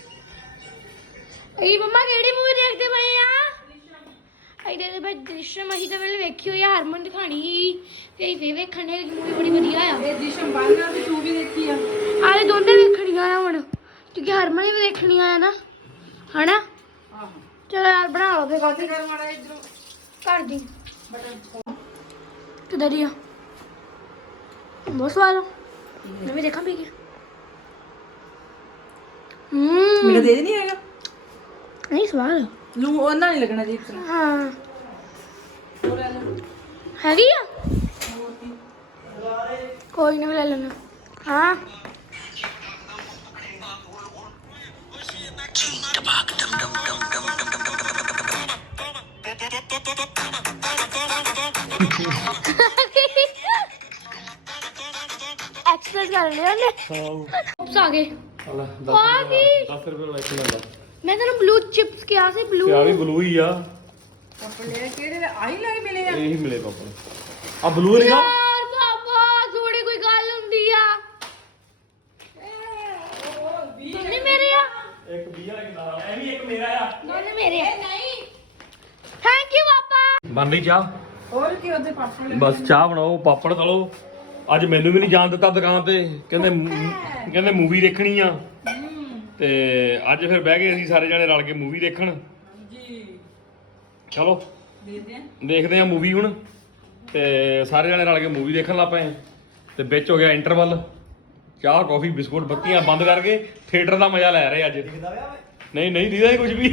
[SPEAKER 4] ਅਸੀਂ ਮੰਮਾ ਕਿਹੜੀ ਮੂਵੀ ਦੇਖਦੇ ਪਏ ਆ ਅਸੀਂ ਦੇਖਦੇ ਪਏ ਦ੍ਰਿਸ਼ਮ ਅਸੀਂ ਤਾਂ ਵੇਲੇ ਵੇਖੀ ਹੋਈ ਆ ਹਰਮਨ ਦਿਖਾਣੀ ਤੇ ਅਸੀਂ ਫੇਰ ਵੇਖਣ ਦੇ ਮੂਵੀ ਬੜੀ ਵਧੀਆ ਆ
[SPEAKER 1] ਇਹ ਦ੍ਰਿਸ਼ਮ ਬਾਲਣਾ ਤੇ ਤੂੰ ਵੀ ਦੇਖੀ ਆ
[SPEAKER 4] ਆਲੇ ਦੋਨੇ ਵੇਖਣੀਆਂ ਆ ਹੁਣ ਕਿਉਂਕਿ ਹਰਮਨ ਵੀ ਵੇਖਣੀਆਂ ਆ ਨਾ ਹਨਾ
[SPEAKER 1] ਆਹੋ
[SPEAKER 4] ਚਲੋ ਯਾਰ ਬਣਾ ਲਓ ਫੇਰ ਕਾਫੀ
[SPEAKER 1] ਕਰ ਮਾੜਾ ਇਧਰੋਂ
[SPEAKER 4] ਕਰ ਦੀ ਕਿਧਰ ਹੀ ਆ ਬਹੁਤ ਸਵਾਦ ਆ ਮੈਂ ਵੀ ਦੇਖਾਂ ਪੀ ਕੇ
[SPEAKER 1] ਮੈਨੂੰ ਦੇ ਨਹੀਂ ਹੈਗਾ
[SPEAKER 4] ਨਹੀਂ ਸਵਾਦ
[SPEAKER 1] ਲੂ ਉਹਨਾਂ ਨਹੀਂ ਲੱਗਣਾ ਜੀ ਇਸ ਤਰ੍ਹਾਂ
[SPEAKER 4] ਹਾਂ ਹੈਗੀ ਆ ਕੋਈ ਨਾ ਲੈ ਲੈਣਾ ਹਾਂ ਐਕਸਰਸਾਈਜ਼ ਕਰ ਲਿਆ ਨੇ ਚਿਪਸ ਆ ਗਏ ਆ ਗਈ
[SPEAKER 2] 10 ਰੁਪਏ ਲੈ ਕੇ ਲੈ
[SPEAKER 4] ਮੈਂ ਤੈਨੂੰ ਬਲੂ ਚਿਪਸ ਕਿਹਾ ਸੀ ਬਲੂ
[SPEAKER 2] ਆ ਵੀ ਬਲੂ ਹੀ ਆ
[SPEAKER 1] ਆਪਣੇ ਕਿਹੜੇ ਆਈ ਲੈ ਮਿਲੇ ਆ
[SPEAKER 2] ਇਹੀ ਮਿਲੇ ਪਾਪਾ ਨੂੰ ਆ ਬਲੂ ਨਹੀਂ ਨਾ
[SPEAKER 4] ਯਾਰ ਪਾਪਾ ਥੋੜੀ ਕੋਈ ਗੱਲ ਹੁੰਦੀ ਆ ਦੋਨੇ ਮੇਰੇ ਆ
[SPEAKER 2] ਇੱਕ 20 ਵਾਲਾ ਕਿਦਾਂ ਐ ਵੀ ਇੱਕ ਮੇਰਾ ਆ
[SPEAKER 4] ਦੋਨੇ ਮੇਰੇ ਆ ਨਹੀਂ ਥੈਂਕ ਯੂ ਪਾਪਾ
[SPEAKER 2] ਬਣ ਰਹੀ ਚਾਹ
[SPEAKER 1] ਹੋਰ ਕੀ ਉਹਦੇ ਪਾਪੜ
[SPEAKER 2] ਬਸ ਚਾਹ ਬਣਾਓ ਪਾਪੜ ਤਲੋ ਅੱਜ ਮੈਨੂੰ ਵੀ ਨਹੀਂ ਜਾਣ ਦਿੱਤਾ ਦੁਕਾਨ ਤੇ ਕਹਿੰਦੇ ਮੂਵੀ ਦੇਖਣੀ ਆ ਤੇ ਅੱਜ ਫਿਰ ਬਹਿ ਗਏ ਅਸੀਂ ਸਾਰੇ ਜਣੇ ਰਲ ਕੇ ਮੂਵੀ ਦੇਖਣ
[SPEAKER 1] ਜੀ
[SPEAKER 2] ਚਲੋ
[SPEAKER 1] ਦੇਖਦੇ ਆ
[SPEAKER 2] ਦੇਖਦੇ ਆ ਮੂਵੀ ਹੁਣ ਤੇ ਸਾਰੇ ਜਣੇ ਰਲ ਕੇ ਮੂਵੀ ਦੇਖਣ ਲੱਗ ਪਏ ਤੇ ਵਿੱਚ ਹੋ ਗਿਆ ਇੰਟਰਵਲ ਚਾਹ ਕਾਫੀ ਬਿਸਕੁਟ ਬੱਤੀਆਂ ਬੰਦ ਕਰਕੇ ਥੀਏਟਰ ਦਾ ਮਜ਼ਾ ਲੈ ਰਹੇ ਅੱਜ ਨਹੀਂ ਦਿਖਦਾ ਕੁਝ ਵੀ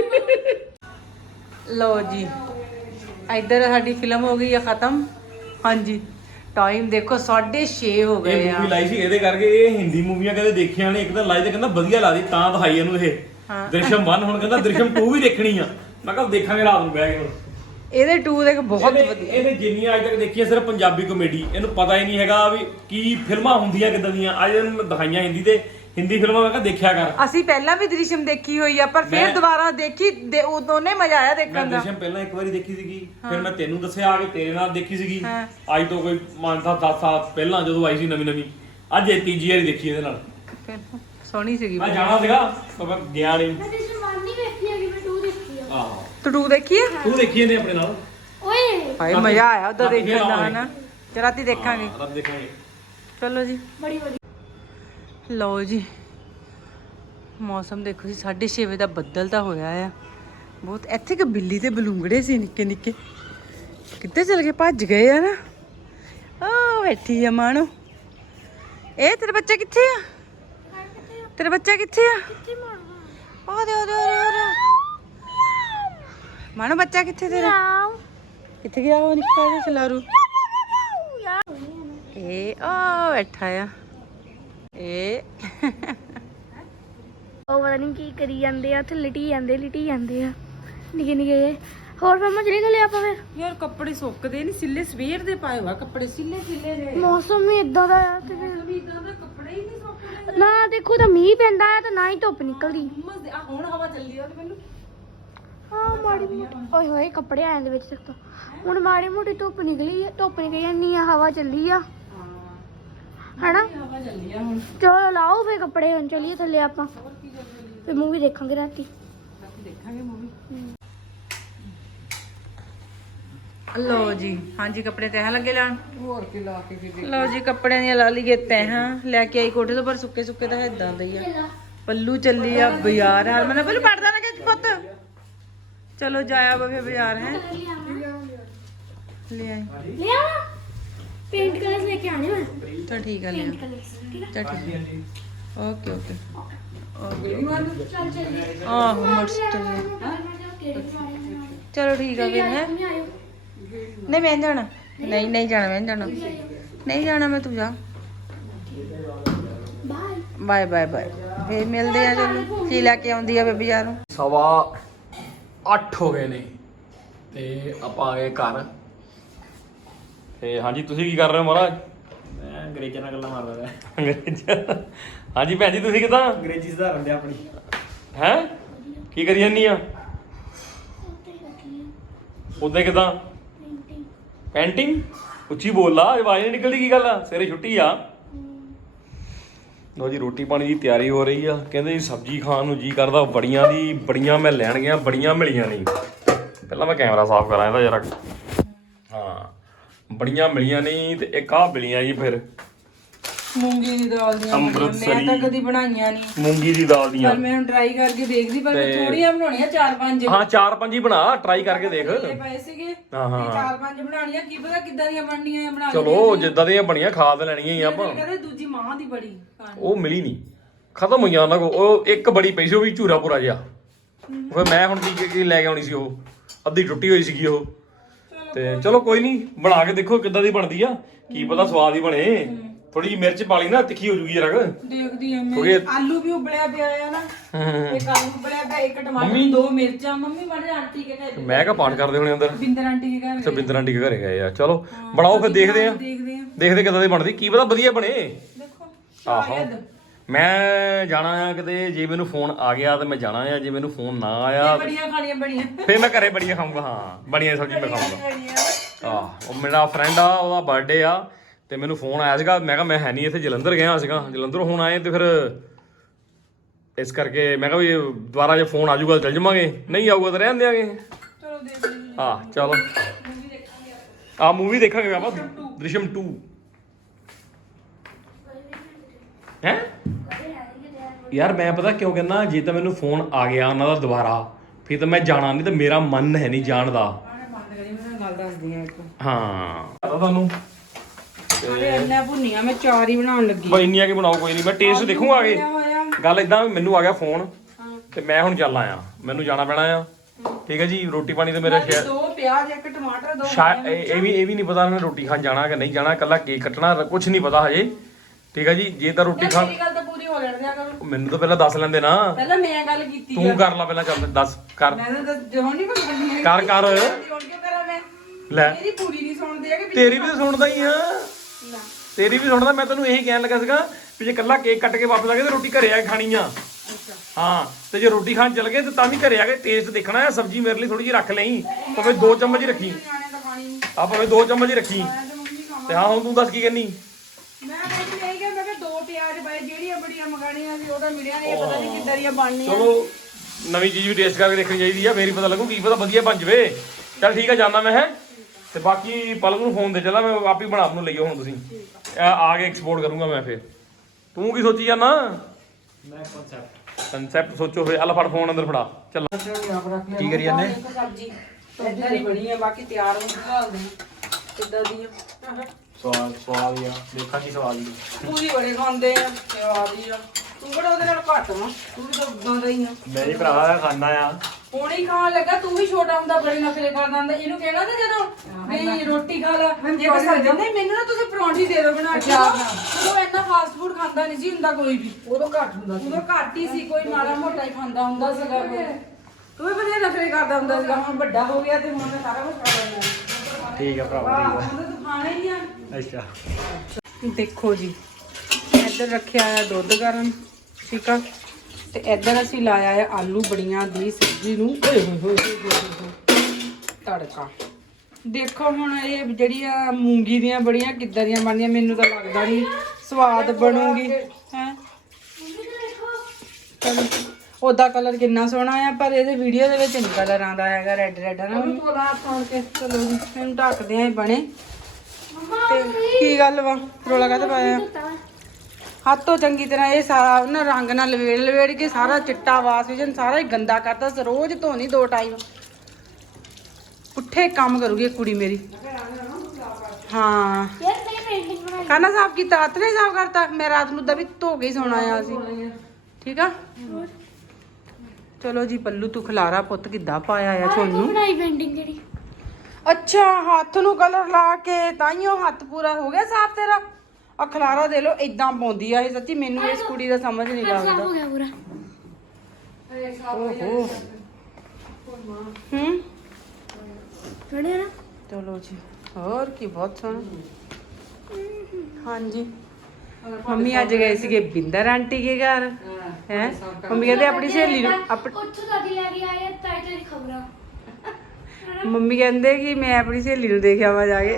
[SPEAKER 1] ਲਓ ਜੀ ਇੱਧਰ ਸਾਡੀ ਫਿਲਮ ਹੋ ਗਈ ਆ ਖਤਮ ਹਾਂਜੀ ਟਾਈਮ ਦੇਖੋ 6:30 ਹੋ ਗਏ
[SPEAKER 2] ਇਹ
[SPEAKER 1] ਆ
[SPEAKER 2] ਮੂਵੀ ਲਾਈ ਸੀ ਇਹਦੇ ਕਰਕੇ ਇਹ ਹਿੰਦੀ ਮੂਵੀਆਂ ਕਦੇ ਦੇਖੀਆਂ ਨੇ ਇੱਕ ਤਾਂ ਲਾਈ ਤੇ ਕਹਿੰਦਾ ਵਧੀਆ ਲੱਗਦੀ ਤਾਂ ਦਿਖਾਈ ਇਹਨੂੰ ਇਹ ਦ੍ਰਿਸ਼ਮ 1 ਹੁਣ ਕਹਿੰਦਾ ਦ੍ਰਿਸ਼ਮ 2 ਵੀ ਦੇਖਣੀ ਆ ਮੈਂ ਕਿਹਾ ਦੇਖਾਂਗੇ ਰਾਤ ਨੂੰ ਬਹਿ ਕੇ ਹੁਣ
[SPEAKER 1] ਇਹਦੇ 2 ਦੇਖ ਬਹੁਤ ਵਧੀਆ
[SPEAKER 2] ਇਹਨੇ ਜਿੰਨੀਆਂ ਅੱਜ ਤੱਕ ਦੇਖੀਆਂ ਸਿਰਫ ਪੰਜਾਬੀ ਕਾਮੇਡੀ ਇਹਨੂੰ ਪਤਾ ਹੀ ਨਹੀਂ ਹੈਗਾ ਵੀ ਕੀ ਫਿਲਮਾਂ ਹੁੰਦੀਆਂ ਕਿਦਾਂ ਦੀਆਂ ਅੱਜ ਇਹਨੂੰ ਦਿਖਾਈਆਂ ਹਿੰਦੀ ਤੇ ਹਿੰਦੀ ਫਿਲਮਾਂ ਮੈਂ ਕਿਹਾ ਦੇਖਿਆ ਕਰ
[SPEAKER 1] ਅਸੀਂ ਪਹਿਲਾਂ ਵੀ ਦ੍ਰਿਸ਼ਮ ਦੇਖੀ ਹੋਈ ਆ ਪਰ ਫਿਰ ਦੁਬਾਰਾ ਦੇਖੀ ਉਦੋਂ ਨੇ ਮਜ਼ਾ ਆਇਆ
[SPEAKER 2] ਮੈਂ
[SPEAKER 1] ਦੇਖਣ ਦਾ
[SPEAKER 2] ਦ੍ਰਿਸ਼ਮ ਪਹਿਲਾਂ ਇੱਕ ਵਾਰੀ ਦੇਖੀ ਸੀਗੀ ਫਿਰ ਮੈਂ ਤੈਨੂੰ ਦੱਸਿਆ ਆ ਕੇ ਤੇਰੇ ਨਾਲ ਦੇਖੀ ਸੀਗੀ ਅੱਜ ਤੋਂ ਕੋਈ 5-7 ਸਾਲ ਪਹਿਲਾਂ ਜਦੋਂ ਆਈ ਸੀ ਨਵੀਂ ਅੱਜ ਇਹ ਤੀਜੀ ਵਾਰੀ ਦੇਖੀ ਇਹਦੇ ਨਾਲ
[SPEAKER 1] ਸੋਹਣੀ ਸੀਗੀ
[SPEAKER 2] ਮੈਂ ਜਾਣਾ ਸੀਗਾ ਪਰ ਮੈਂ ਗਿਆ ਨਹੀਂ
[SPEAKER 4] ਮੈਂ ਤੇ ਸ਼ਰਮਾਨ ਨਹੀਂ ਵੇਖੀ ਹੈਗੀ ਮੈਂ 2 ਦੇਖੀ ਆ
[SPEAKER 2] ਆਹੋ
[SPEAKER 1] ਤੂੰ 2 ਦੇਖੀ ਆ
[SPEAKER 2] ਤੂੰ ਦੇਖੀ ਇਹਨੇ ਆਪਣੇ ਨਾਲ
[SPEAKER 4] ਓਏ
[SPEAKER 1] ਭਾਈ ਮਜ਼ਾ ਆਇਆ ਉਦੋਂ
[SPEAKER 2] ਰਾਤੀ
[SPEAKER 1] ਦੇਖਣ ਦਾ
[SPEAKER 2] ਫੇਰ
[SPEAKER 1] ਹਨਾ ਤੇ ਰਾਤੀ ਦੇਖਾਂਗੇ
[SPEAKER 2] ਰਾਤ ਦੇਖਾਂਗੇ
[SPEAKER 1] ਚਲੋ ਜੀ
[SPEAKER 4] ਬੜੀ ਵਧੀਆ
[SPEAKER 1] ਲਓ ਜੀ ਮੌਸਮ ਦੇਖੋ ਜੀ 6:30 ਵਜੇ ਦਾ ਬੱਦਲ ਤਾਂ ਹੋਇਆ ਆ ਬਹੁਤ ਇੱਥੇ ਕਿ ਬਿੱਲੀ ਤੇ ਬਲੂੰਗੜੇ ਸੀ ਨਿੱਕੇ ਨਿੱਕੇ ਕਿੱਥੇ ਚਲ ਗਏ ਭੱਜ ਗਏ ਆ ਨਾ ਆ ਬੈਠੀ ਆ ਮਾਣੋ ਇਹ ਤੇਰਾ ਬੱਚਾ ਕਿੱਥੇ ਆ ਤੇਰਾ ਬੱਚਾ ਕਿੱਥੇ ਆ ਆ ਦੇ ਮਾਣੋ ਬੱਚਾ ਕਿੱਥੇ ਤੇਰਾ ਕਿੱਥੇ ਗਿਆ ਉਹ ਨਿੱਕਾ ਜਿਹਾ ਚਲਾਰੂ ਇਹ ਆ ਬੈਠਾ ਆ ਇਹ
[SPEAKER 4] ਉਹ ਪਤਾ ਨਹੀਂ ਕੀ ਕਰੀ ਜਾਂਦੇ ਆ ਉੱਥੇ ਲਿਟੀ ਜਾਂਦੇ ਆ ਨਿੱਕੇ ਜਿਹੇ ਹੋਰ ਮੰਮਾ ਚਲੇ ਗਏ ਆਪਾਂ ਫਿਰ
[SPEAKER 1] ਯਾਰ ਕੱਪੜੇ ਸੁੱਕਦੇ ਨਹੀਂ ਸਿੱਲੇ ਸਵੇਰ ਦੇ ਪਾਏ ਹੋਆ ਕੱਪੜੇ ਸਿੱਲੇ ਜੇ
[SPEAKER 4] ਮੌਸਮ ਵੀ ਇਦਾਂ ਦਾ ਆ ਤੇ ਫਿਰ
[SPEAKER 1] ਵੀ ਇਦਾਂ ਦਾ ਕੱਪੜੇ ਹੀ ਨਹੀਂ ਸੁੱਕਦੇ
[SPEAKER 4] ਨਾ ਦੇਖੋ ਤਾਂ ਮੀਂਹ ਪੈਂਦਾ ਆ ਤੇ ਨਾ ਹੀ ਧੁੱਪ ਨਿਕਲਦੀ
[SPEAKER 1] ਆ ਹੁਣ ਹਵਾ ਚੱਲੀ ਆ ਤੇ ਮੈਨੂੰ
[SPEAKER 4] ਹਾਂ ਮਾੜੀ ਮੋਟੀ ਓਏ ਹੋਏ ਕੱਪੜੇ ਆਏ ਦੇ ਵਿੱਚ ਤੱਕ ਹੁਣ ਮਾੜੀ ਮੋਟੀ ਧੁੱਪ ਨਿਕਲੀ ਜਾਂਦੀ ਆ ਹਵਾ ਚੱਲੀ ਆ ਹਨਾ
[SPEAKER 1] ਹਵਾ ਚੱਲੀ ਆ ਹੁਣ
[SPEAKER 4] ਚਲੋ ਲਾਓ ਫੇ ਕੱਪੜੇ ਹੁਣ ਚਲੀਏ ਥੱਲੇ ਆਪਾਂ ਫੇ ਮੂਵੀ ਦੇਖਾਂਗੇ ਰਾਤੀ
[SPEAKER 1] ਦੇਖਾਂਗੇ ਮੂਵੀ ਲਓ ਜੀ ਹਾਂਜੀ ਕੱਪੜੇ ਤੈਹਾਂ ਲੱਗੇ ਲੈਣ ਹੋਰ ਕੀ ਲਾ ਕੇ ਲਓ ਜੀ ਕੱਪੜਿਆਂ ਦੀਆਂ ਲਾ ਲਈਏ ਤੈਹਾਂ ਲੈ ਕੇ ਆਈ ਕੋਠੇ ਤੋਂ ਪਰ ਸੁੱਕੇ ਸੁੱਕੇ ਤਾਂ ਇਦਾਂ ਦੇ ਹੀ ਆ ਪੱਲੂ ਚੱਲੀ ਆ ਬਾਜ਼ਾਰ ਹਰਮਨ ਪੱਲੂ ਪੜਦਾ ਨਾ ਕਿ ਪੁੱਤ ਚਲੋ ਜਾਇਆ ਵਾ ਫਿਰ ਬਾਜ਼ਾਰ ਹੈ ਲੈ ਆਈ
[SPEAKER 4] ਲਿਆ पेंट कलर्स लेके आने मैं
[SPEAKER 1] ਤਾਂ ਠੀਕ ਆ ਲੈ
[SPEAKER 4] पेंट कलर्स ठीक है
[SPEAKER 1] ਤਾਂ ठीक है ਓਕੇ ਓਕੇ
[SPEAKER 4] चल चल
[SPEAKER 1] ਆਹੋ ਮਸਤ ਚਲੋ ਠੀਕ ਆ ਫਿਰ ਹੈ
[SPEAKER 4] मम्मी आयो
[SPEAKER 1] ਨਹੀਂ ਮੈਂ ਨੀ ਜਾਣਾ ਨਹੀਂ ਨਹੀਂ ਜਾਣਾ ਮੈਂ ਨੀ ਜਾਣਾ ਨਹੀਂ ਜਾਣਾ ਮੈਂ ਤੂੰ ਜਾ
[SPEAKER 4] बाय
[SPEAKER 1] ਬਾਏ ਬਾਏ ਬਾਏ ਫੇਰ ਮਿਲਦੇ ਆ ਚਲੋ ਕੀ ਲੈ ਕੇ ਆਉਂਦੀ ਆ ਬੇਬੀ ਯਾਰ ਨੂੰ
[SPEAKER 2] 8:15 ਹੋ ਗਏ ਨੇ ਤੇ ਆਪਾਂ ਆ ਗਏ ਘਰ ਤੇ ਹਾਂਜੀ ਤੁਸੀਂ ਕੀ ਕਰ ਰਹੇ ਹੋ ਮਹਾਰਾਜ
[SPEAKER 3] ਮੈਂ ਅੰਗਰੇਜ਼ਾਂ ਨਾਲ ਗੱਲਾਂ ਮਾਰਦਾ ਰਿਹਾ
[SPEAKER 2] ਅੰਗਰੇਜ਼ ਹਾਂਜੀ ਭੈਣ ਜੀ ਤੁਸੀਂ ਕਿਦਾਂ
[SPEAKER 3] ਅੰਗਰੇਜ਼ੀ ਸੁਧਾਰਨ ਦੇ ਆਪਣੀ
[SPEAKER 2] ਹੈ ਕੀ ਕਰੀ ਜਾਂਦੀ ਆ ਉਦਾਂ ਕਿਦਾਂ ਪੈਂਟਿੰਗ ਉੱਚੀ ਬੋਲ ਲਾ ਆਵਾਜ਼ ਨਹੀਂ ਨਿਕਲਦੀ ਕੀ ਗੱਲ ਆ ਸਵੇਰੇ ਛੁੱਟੀ ਆ ਲੋ ਜੀ ਰੋਟੀ ਪਾਣੀ ਦੀ ਤਿਆਰੀ ਹੋ ਰਹੀ ਆ ਕਹਿੰਦੇ ਜੀ ਸਬਜ਼ੀ ਖਾਣ ਨੂੰ ਜੀ ਕਰਦਾ ਬੜੀਆਂ ਮੈਂ ਲੈਣ ਗਿਆ ਬੜੀਆਂ ਮਿਲੀਆਂ ਨਹੀਂ ਪਹਿਲਾਂ ਮੈਂ ਕੈਮਰਾ ਸਾਫ਼ ਕਰਾਂ ਇਹਦਾ ਜਰਾ ਹਾਂ ਬੜੀਆਂ ਮਿਲੀਆਂ ਨਹੀਂ ਤੇ ਇੱਕ ਆਹ ਮਿਲੀਆਂ ਜੀ ਫਿਰ
[SPEAKER 1] ਮੂੰਗੀ ਦੀ ਦਾਲ ਦੀਆਂ
[SPEAKER 2] ਅੰਮ੍ਰਿਤਸਰੀ।
[SPEAKER 1] ਮੈਂ ਤਾਂ ਕਦੀ ਬਣਾਈਆਂ ਨਹੀਂ
[SPEAKER 2] ਮੂੰਗੀ ਦੀ ਦਾਲ ਦੀਆਂ
[SPEAKER 1] ਪਰ ਮੈਂ ਹੁਣ ਟਰਾਈ ਕਰਕੇ ਦੇਖਦੀ ਪਰ ਮੈਂ ਥੋੜੀਆਂ ਬਣਾਉਣੀਆਂ 4-5
[SPEAKER 2] ਹਾਂ 4-5 ਹੀ ਬਣਾ ਟਰਾਈ ਕਰਕੇ ਦੇਖ
[SPEAKER 1] ਇਹ ਪਏ ਸੀਗੇ
[SPEAKER 2] ਹਾਂ ਹਾਂ
[SPEAKER 1] ਤੇ 4-5 ਬਣਾਉਣੀਆਂ ਕੀ ਪਤਾ ਕਿੱਦਾਂ ਦੀਆਂ ਬਣਨੀਆਂ ਆ ਬਣਾ
[SPEAKER 2] ਚਲੋ ਜਿੱਦਾਂ ਦੀਆਂ ਬਣੀਆਂ ਖਾ ਤੇ ਲੈਣੀਆਂ ਹੀ ਆਪਾਂ
[SPEAKER 1] ਕਹਿੰਦੇ ਦੂਜੀ ਮਾਂ ਦੀ ਬੜੀ
[SPEAKER 2] ਉਹ ਮਿਲੀ ਨਹੀਂ ਖਤਮ ਹੋਈਆਂ ਉਹਨਾਂ ਕੋ ਉਹ ਇੱਕ ਬੜੀ ਪਈ ਸੀ ਉਹ ਵੀ ਝੂਰਾ ਪੂਰਾ ਜਿਹਾ ਫਿਰ ਮੈਂ ਹੁਣ ਕੀ ਲੈ ਕੇ ਆਉਣੀ ਸੀ ਉਹ ਅੱਧੀ ਟੁੱਟੀ ਹੋਈ ਸੀਗੀ ਉਹ ਤੇ ਚਲੋ ਕੋਈ ਨਹੀਂ ਬਣਾ ਕੇ ਦੇਖੋ ਕਿੱਦਾਂ ਦੀ ਬਣਦੀ ਆ ਕੀ ਪਤਾ ਸਵਾਦ ਹੀ ਬਣੇ ਥੋੜੀ ਜਿਹੀ ਮਿਰਚ ਪਾ ਲਈ ਨਾ ਤਿੱਖੀ ਹੋ ਜੂਗੀ ਜਰਾ
[SPEAKER 1] ਦੇਖਦੀ ਆ ਮੈਂ ਆਲੂ ਵੀ ਉਬਲਿਆ ਪਿਆ ਆ ਨਾ ਇੱਕ ਆਲੂ ਉਬਲਿਆ ਪਿਆ ਇੱਕ ਟਮਾਟਰ ਦੋ ਮਿਰਚਾਂ ਮੰਮੀ ਮਾਰੇ ਆਂਟੀ ਕੇ ਘਰੇ
[SPEAKER 2] ਮੈਂ ਕਹਾ ਪਾਠ ਕਰਦੇ ਹੋਣੇ ਅੰਦਰ
[SPEAKER 1] ਬਿੰਦਰ ਆਂਟੀ ਕੇ ਘਰ
[SPEAKER 2] ਅੱਛਾ ਬਿੰਦਰ ਆਂਟੀ ਦੇ ਘਰੇ ਗਏ ਆ ਚਲੋ ਬਣਾਓ ਫਿਰ ਦੇਖਦੇ ਆ ਦੇਖਦੇ ਕਿੱਦਾਂ ਦੀ ਬਣਦੀ ਕੀ ਪਤਾ ਵਧੀਆ ਬਣੇ
[SPEAKER 1] ਦੇਖੋ
[SPEAKER 2] ਆਹੋ ਮੈਂ ਜਾਣਾ ਆ ਕਿਤੇ ਜੇ ਮੈਨੂੰ ਫੋਨ ਆ ਗਿਆ ਤੇ ਮੈਂ ਜਾਣਾ ਆ ਜੇ ਮੈਨੂੰ ਫੋਨ ਨਾ ਆਇਆ
[SPEAKER 1] ਬੜੀਆਂ ਖਾਣੀਆਂ ਬੜੀਆਂ
[SPEAKER 2] ਫੇਰ ਮੈਂ ਘਰੇ ਬੜੀਆਂ ਖਾਊਂਗਾ ਹਾਂ ਬੜੀਆਂ ਸਬਜ਼ੀ ਮੈਂ ਖਾਊਂਗਾ ਆਹ ਉਹ ਮੇਰਾ ਫਰੈਂਡ ਆ ਉਹਦਾ ਬਰਥਡੇ ਆ ਤੇ ਮੈਨੂੰ ਫੋਨ ਆਇਆ ਸੀਗਾ ਮੈਂ ਕਿਹਾ ਮੈਂ ਹੈ ਨਹੀਂ ਇੱਥੇ ਜਲੰਧਰ ਗਿਆ ਸੀਗਾ ਜਲੰਧਰ ਹੁਣ ਆਏ ਤੇ ਫਿਰ ਇਸ ਕਰਕੇ ਮੈਂ ਕਿਹਾ ਵੀ ਦੁਬਾਰਾ ਜੇ ਫੋਨ ਆ ਜਾਊਗਾ ਤਾਂ ਚੱਲ ਜਾਵਾਂਗੇ ਨਹੀਂ ਆਊਗਾ ਤਾਂ ਰਹਿਣ ਦਿਆਂਗੇ
[SPEAKER 1] ਚਲੋ ਦੇਖ ਲਈ
[SPEAKER 2] ਹਾਂ ਚਲੋ ਆ ਮੂਵੀ ਦੇਖਾਂਗੇ ਆਪਾਂ ਦ੍ਰਿਸ਼ਮ 2 ਹੈ ਯਾਰ ਮੈਂ ਪਤਾ ਕਿਉਂ ਕਹਿੰਦਾ ਜੇ ਤਾਂ ਮੈਨੂੰ ਫੋਨ ਆ ਗਿਆ ਉਹਨਾਂ ਦਾ ਦੁਬਾਰਾ ਫਿਰ ਤਾਂ ਮੈਂ ਜਾਣਾ ਨਹੀਂ ਤਾਂ ਮੇਰਾ ਮਨ ਹੈ ਨਹੀਂ ਜਾਣ ਦਾ
[SPEAKER 1] ਬੰਦ ਕਰੀ ਮੈਂ ਗੱਲ ਦੱਸਦੀ ਆ ਇੱਕ
[SPEAKER 2] ਹਾਂ ਪਤਾ ਤੁਹਾਨੂੰ
[SPEAKER 1] ਅਰੇ ਇੰਨਾ ਭੁੰਨੀਆਂ ਮੈਂ 4 ਹੀ ਬਣਾਉਣ ਲੱਗੀ
[SPEAKER 2] ਬਈ ਇੰਨੀਆਂ ਕਿ ਬਣਾਓ ਕੋਈ ਨਹੀਂ ਮੈਂ ਟੇਸਟ ਦੇਖੂੰਗਾ ਆਗੇ
[SPEAKER 1] ਹੋਇਆ
[SPEAKER 2] ਗੱਲ ਇਦਾਂ ਮੈਨੂੰ ਆ ਗਿਆ ਫੋਨ ਤੇ ਮੈਂ ਹੁਣ ਚੱਲ ਆਇਆ ਮੈਨੂੰ ਜਾਣਾ ਪੈਣਾ ਆ ਠੀਕ ਹੈ ਜੀ ਰੋਟੀ ਪਾਣੀ ਤੇ ਮੇਰਾ ਸ਼ਾਇਦ
[SPEAKER 1] ਦੋ ਪਿਆਜ਼ ਇੱਕ ਟਮਾਟਰ ਦੋ
[SPEAKER 2] ਇਹ ਵੀ ਨਹੀਂ ਪਤਾ ਮੈਂ ਰੋਟੀ ਖਾਣ ਜਾਣਾ ਕਿ ਨਹੀਂ ਜਾਣਾ ਕੱਲਾ ਕੇਕ ਕੱਟਣਾ ਕੁਝ ਨਹੀਂ ਪਤਾ ਹਜੇ ਠੀਕ ਹੈ ਜੀ ਜੇ ਤਾਂ ਰੋਟੀ ਖਾਣ
[SPEAKER 1] ਮੇਰੀ ਗੱਲ ਤਾਂ ਪੂਰੀ ਹੋ ਲੈਣ ਦਿਆ ਕਰੋ
[SPEAKER 2] ਮੈਨੂੰ ਤਾਂ ਪਹਿਲਾਂ ਦੱਸ ਲੈਂਦੇ ਨਾ
[SPEAKER 1] ਪਹਿਲਾਂ ਮੈਂ ਗੱਲ ਕੀਤੀ
[SPEAKER 2] ਤੂੰ ਕਰ ਲੈ ਪਹਿਲਾਂ ਚੱਲ ਦੱਸ ਕਰ
[SPEAKER 1] ਮੈਂ ਤਾਂ ਜਦੋਂ ਨਹੀਂ ਕੋਈ ਕਰਨੀ ਹੈ
[SPEAKER 2] ਕਰ ਕਰ
[SPEAKER 1] ਹੁਣ ਕਿਉਂ ਕਰਾਂ ਮੈਂ
[SPEAKER 2] ਲੈ
[SPEAKER 1] ਮੇਰੀ ਪੂਰੀ ਨਹੀਂ ਸੁਣਦੇ ਆ ਕਿ
[SPEAKER 2] ਤੇਰੀ ਵੀ ਤਾਂ ਸੁਣਦਾ ਹੀ ਆ ਤੇਰੀ ਵੀ ਸੁਣਦਾ ਮੈਂ ਤੈਨੂੰ ਇਹੀ ਕਹਿਣ ਲੱਗਾ ਸੀਗਾ ਵੀ ਜੇ ਕੱਲਾ ਕੇਕ ਕੱਟ ਕੇ ਵਾਪਸ ਆ ਗਏ ਤੇ ਰੋਟੀ ਘਰੇ ਆ ਕੇ ਖਾਣੀ ਆ ਹਾਂ ਤੇ ਜੇ ਰੋਟੀ ਖਾਣ ਚੱਲ ਗਏ ਤੇ ਤਾਂ ਵੀ ਘਰੇ ਆ ਕੇ ਟੇਸਟ ਦੇਖਣਾ ਆ ਸਬਜ਼ੀ ਮੇਰੇ ਲਈ ਥੋੜੀ ਜਿਹੀ ਰੱਖ ਲਈ ਭਾਵੇਂ 2 ਚਮਚ ਹੀ ਰੱਖੀ
[SPEAKER 1] ਨਿਆਣੇ ਦਾ ਖਾਣੀ ਨਹੀਂ
[SPEAKER 2] ਆ ਭਾਵੇਂ 2 ਚਮਚ ਹੀ ਰੱਖੀ
[SPEAKER 1] ਮੈਂ ਤਾਂ ਮੰਮੀ ਖਾਵਾਂ
[SPEAKER 2] ਤੇ ਹਾਂ ਹੁਣ ਤੂੰ ਦੱਸ ਕੀ ਕਹਿੰਨੀ
[SPEAKER 1] ਮੈਂ ਕਹਿੰਦੀ ਨਹੀਂ ਕਿ ਮੈਂ ਕਿਹਾ ਦੋ ਪਿਆਜ਼ ਬਾਈ ਜਿਹੜੀਆਂ ਬੜੀਆਂ ਮੰਗਾਣੀਆਂ ਸੀ ਉਹਦਾ ਮਿਲਿਆ ਨਹੀਂ ਪਤਾ ਨਹੀਂ ਕਿੱਦਾਂ ਦੀਆਂ ਬਣਨੀਆਂ
[SPEAKER 2] ਚਲੋ ਨਵੀਂ ਚੀਜ਼ ਵੀ ਟੇਸਟ ਕਰਕੇ ਦੇਖਣੀ ਚਾਹੀਦੀ ਆ ਫੇਰ ਹੀ ਪਤਾ ਲੱਗੂ ਕੀ ਪਤਾ ਵਧੀਆ ਬਣ ਜਵੇ ਚੱਲ ਠੀਕ ਆ ਜਾਣਾ ਮੈਂ ਹੈ ਤੇ ਬਾਕੀ ਪਲਕ ਨੂੰ ਫੋਨ ਦੇ ਚੱਲਾਂ ਮੈਂ ਆਪ ਹੀ ਬਣਾ ਨੂੰ ਲਈਓ ਹੁਣ ਤੁਸੀਂ ਆ ਕੇ ਐਕਸਪੋਰਟ ਕਰੂੰਗਾ ਮੈਂ ਫੇਰ ਤੂੰ ਕੀ ਸੋਚੀ ਜਾਂਦਾ
[SPEAKER 3] ਮੈਂ
[SPEAKER 2] ਕਨਸੈਪਟ ਸੋਚੋ ਫੇਰ ਅੱਲ ਫੜ ਫੋਨ ਅੰਦਰ ਫੜਾ ਚੱਲ ਕੀ ਕਰੀ ਜਾਂਦੇ
[SPEAKER 1] ਸਬਜ਼ੀ ਇੱਦਾਂ ਦੀ ਬਣੀ ਆ ਬਾਕੀ ਤਿਆਰ ਹੋ ਭਾਲਦੇ ਕਿੱਦਾਂ ਦੀ ਆ
[SPEAKER 3] ਸਵਾਦ ਆ ਦੇਖਾਂ ਕੀ ਸਵਾਦ ਹੀ
[SPEAKER 1] ਪੂਰੀ ਬੜੇ ਖਾਂਦੇ ਆ ਸਵਾਦ ਹੀ ਆ ਤੂੰ ਕਿਹੜਾ ਉਹਦੇ ਨਾਲ ਘੱਟ ਵਾ ਤੂੰ ਵੀ ਤਾਂ ਉਦਾਂ ਦਾ ਹੀ ਆ
[SPEAKER 3] ਮੇਰੇ ਭਰਾ ਦਾ ਖਾਣਾ ਆ
[SPEAKER 1] ਹੁਣ ਹੀ ਖਾਣ ਲੱਗਾ ਤੂੰ ਵੀ ਛੋਟਾ ਹੁੰਦਾ ਬੜੇ ਨਖਰੇ ਕਰਦਾ ਹੁੰਦਾ ਇਹਨੂੰ ਕਹਿਣਾ ਤਾਂ ਜਦੋਂ ਨਹੀਂ ਰੋਟੀ ਖਾ ਲੈ ਜੇ ਕੋਈ ਸੱਜਣ ਨਹੀਂ ਮੈਨੂੰ ਨਾ ਤੁਸੀਂ ਪਰੌਂਠੀ ਦੇ ਦਿਓ ਬਣਾ ਕੇ ਉਹ ਇੰਨਾ ਫਾਸਟ ਫੂਡ ਖਾਂਦਾ ਨਹੀਂ ਸੀ ਹੁੰਦਾ ਕੋਈ ਵੀ ਉਦੋਂ ਘੱਟ ਹੀ ਸੀ ਕੋਈ ਮਾੜਾ ਮੋਟਾ ਹੀ ਖਾਂਦਾ ਹੁੰਦਾ ਸੀਗਾ ਕੋਈ ਤੂੰ ਵੀ ਵਧੀਆ ਨਖਰੇ ਕਰਦਾ ਹੁੰਦਾ ਸੀਗਾ ਹੁਣ ਵੱਡਾ ਹੋ ਗਿਆ ਤੇ ਹੁਣ ਮੈਂ ਸਾਰਾ ਕੁਝ ਖਾ ਲੈਂਦਾ
[SPEAKER 3] ਠੀਕ ਆ ਭਰਾ
[SPEAKER 1] ਵਾਹ ਹੁਣ ਤੂੰ ਖਾਣਾ ਹੀ ਆ
[SPEAKER 3] ਅੱਛਾ
[SPEAKER 1] ਦੇਖੋ ਜੀ ਇੱਧਰ ਰੱਖਿਆ ਆ ਦੁੱਧ ਗਰਮ ਠੀਕ ਆ ਤੇ ਇੱਧਰ ਅਸੀਂ ਲਾਇਆ ਆ ਆਲੂ ਬੜੀਆਂ ਦੀ ਸਬਜ਼ੀ ਨੂੰ ਓਏ ਹੋਏ ਹੋਏ ਹੋਏ ਤੜਕਾ ਦੇਖੋ ਹੁਣ ਇਹ ਜਿਹੜੀ ਆ ਮੂੰਗੀ ਦੀਆਂ ਬੜੀਆਂ ਕਿੱਦਾਂ ਦੀਆਂ ਬਣਦੀਆਂ ਮੈਨੂੰ ਤਾਂ ਲੱਗਦਾ ਨਹੀਂ ਸਵਾਦ ਬਣੂਗੀ ਹੈ ਚਲੋ ਉਹਦਾ ਕਲਰ ਕਿੰਨਾ ਸੋਹਣਾ ਆ ਪਰ ਇਹਦੇ ਵੀਡੀਓ ਦੇ ਵਿੱਚ ਨਹੀਂ ਕਲਰ ਆਉਂਦਾ ਹੈਗਾ ਰੈੱਡ ਰੈੱਡ ਨਾ ਤੋਲਾ ਪਾਉਣ ਕੇ। ਚਲੋ ਜੀ ਇਹਨੂੰ ਢੱਕਦੇ ਆਂ, ਇਹ ਬਣੇ। ਤੇ ਕੀ ਗੱਲ ਵਾ ਰੋਲਾ ਕਾਹਤੇ ਪਾਇਆ? ਹੱਥੋਂ ਚੰਗੀ ਤਰ੍ਹਾਂ ਇਹ ਸਾਰਾ ਨਾ ਰੰਗ ਨਾਲ ਲਵੇੜ ਕੇ ਸਾਰਾ ਚਿੱਟਾ ਵਾਸ ਵਿਜਨ ਸਾਰਾ ਹੀ ਗੰਦਾ ਕਰਦਾ। ਰੋਜ਼ ਧੋਣੀ 2 ਟਾਈਮ। ਪੁੱਠੇ ਕੰਮ ਕਰੂਗੀ ਇਹ ਕੁੜੀ ਮੇਰੀ। ਹਾਂ
[SPEAKER 4] ਯਾਰ ਮੈਂ ਪੇਂਟਿੰਗ ਬਣਾਈ।
[SPEAKER 1] ਖਾਣਾ ਸਾਫ ਕੀਤਾ, ਹੱਥ ਨੇ ਸਾਫ ਕਰਤਾ। ਮੈਂ ਰਾਤ ਨੂੰ ਦਾ ਵੀ ਧੋ ਕੇ ਹੀ ਸੌਣਾ ਆ ਅਸੀਂ। ਠੀਕ ਆ ਚਲੋ ਜੀ। ਪੱਲੂ ਤੂੰ ਖਲਾਰਾ ਪੁੱਤ ਕਿੱਦਾਂ ਪਾਇਆ ਆ ਤੁਹਾਨੂੰ?
[SPEAKER 4] ਬਣਾਈ ਪੇਂਟਿੰਗ ਜਿਹੜੀ।
[SPEAKER 1] ਅੱਛਾ ਹੱਥ ਨੂੰ ਕਲਰ ਲਾ ਕੇ ਤਾਈਓ ਹੱਥ ਪੂਰਾ ਹੋ ਗਿਆ ਸਾਫ ਤੇਰਾ। ਆ ਖਲਾਰਾ ਦੇ ਲੋ ਇਦਾਂ ਪਾਉਂਦੀ ਆ ਇਹ। ਸੱਚੀ ਮੈਨੂੰ ਇਸ ਕੁੜੀ ਦਾ ਸਮਝ ਨਹੀਂ
[SPEAKER 4] ਸਾਫ
[SPEAKER 1] ਲੱਗਦਾ।
[SPEAKER 4] ਹੋ ਗਿਆ ਪੂਰਾ।
[SPEAKER 1] ਓਹੋ
[SPEAKER 4] ਬੜੇ ਨਾ।
[SPEAKER 1] ਚਲੋ ਜੀ ਹੋਰ ਕੀ ਬਹੁਤ ਸੋਹਣਾ। ਹਾਂਜੀ ਮੰਮੀ ਅੱਜ ਗਏ ਸੀਗੇ ਬਿੰਦਰ ਆਂਟੀ ਦੇ ਘਰ ਹੈ। ਮੰਮੀ ਕਹਿੰਦੇ ਆਪਣੀ ਸਹੇਲੀ ਨੂੰ
[SPEAKER 4] ਉੱਥੋਂ ਦਾਦੀ ਲੈ ਕੇ ਆਏ ਤਾਈ ਤੇਰੀ ਖਬਰਾਂ।
[SPEAKER 1] ਮੰਮੀ ਕਹਿੰਦੇ ਕਿ ਮੈਂ ਆਪਣੀ ਸਹੇਲੀ ਨੂੰ ਦੇਖਿਆ ਵਾ ਜਾ ਕੇ।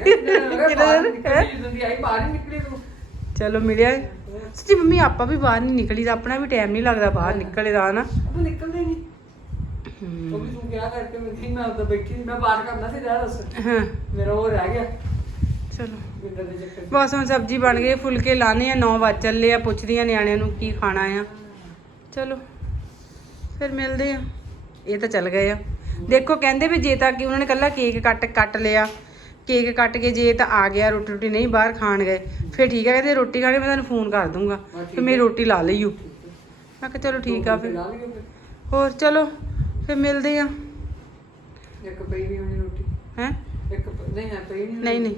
[SPEAKER 1] ਚਲੋ ਮਿਲਿਆ। ਸੱਚੀ ਮੰਮੀ ਆਪਾਂ ਵੀ ਬਾਹਰ ਨਹੀਂ ਨਿਕਲੀ ਤਾਂ ਆਪਣਾ ਵੀ ਟਾਈਮ ਨਹੀਂ ਲੱਗਦਾ ਬਾਹਰ ਨਿਕਲੇ ਦਾ ਨਾ।
[SPEAKER 5] ਨਿਕਲਦੇ ਨਹੀਂ ਉਹ ਵੀ ਤੂੰ ਕਿਹਾ ਕਰਕੇ ਮੈਂ ਤਾਂ ਬੈਠੀ ਸੀ, ਮੈਂ ਬਾਤ ਕਰਨਾ ਸੀ ਰਹਿ ਦੱਸ
[SPEAKER 1] ਹਾਂ
[SPEAKER 5] ਮੇਰਾ ਉਹ ਰਹਿ ਗਿਆ
[SPEAKER 1] ਚਲੋ
[SPEAKER 5] ਬਿੰਦਰ ਦੇ ਚੱਕਰ
[SPEAKER 1] ਬਸ ਹੁਣ ਸਬਜ਼ੀ ਬਣ ਗਈ, ਫੁਲਕੇ ਲਾਣੇ ਆ। 9 ਵਜ ਚੱਲੇ ਆ। ਪੁੱਛਦੀ ਆ ਨਿਆਣਿਆਂ ਨੂੰ ਕੀ ਖਾਣਾ ਆ। ਚਲੋ ਫਿਰ ਮਿਲਦੇ ਆ। ਇਹ ਤਾਂ ਚੱਲ ਗਏ ਆ। ਦੇਖੋ ਕਹਿੰਦੇ ਵੀ ਜੇ ਤਾਂ ਕਿ ਉਹਨਾਂ ਨੇ ਕੱਲਾ ਕੇਕ ਕੱਟ ਲਿਆ, ਕੇਕ ਕੱਟ ਕੇ ਜੇ ਤਾਂ ਆ ਗਿਆ ਰੋਟੀ ਨਹੀਂ ਬਾਹਰ ਖਾਣ ਗਏ ਫਿਰ ਠੀਕ ਆ। ਕਹਿੰਦੇ ਰੋਟੀ ਖਾਣੀ ਮੈਂ ਤੁਹਾਨੂੰ ਫੋਨ ਕਰ ਦੂੰਗਾ ਫਿਰ ਮੇਰੀ ਰੋਟੀ ਲਾ ਲਈਓ। ਮੈਂ ਕਿਹਾ ਚਲੋ ਠੀਕ ਆ ਫਿਰ। ਹੋਰ ਚਲੋ ਫਿਰ ਮਿਲਦੇ ਆ।
[SPEAKER 5] ਇੱਕ ਪਈ ਨਹੀਂ ਹੋਣੀ ਰੋਟੀ
[SPEAKER 1] ਹੈ
[SPEAKER 5] ਇੱਕ ਨਹੀਂ ਹੈ ਪਈ
[SPEAKER 1] ਨਹੀਂ ਨਹੀਂ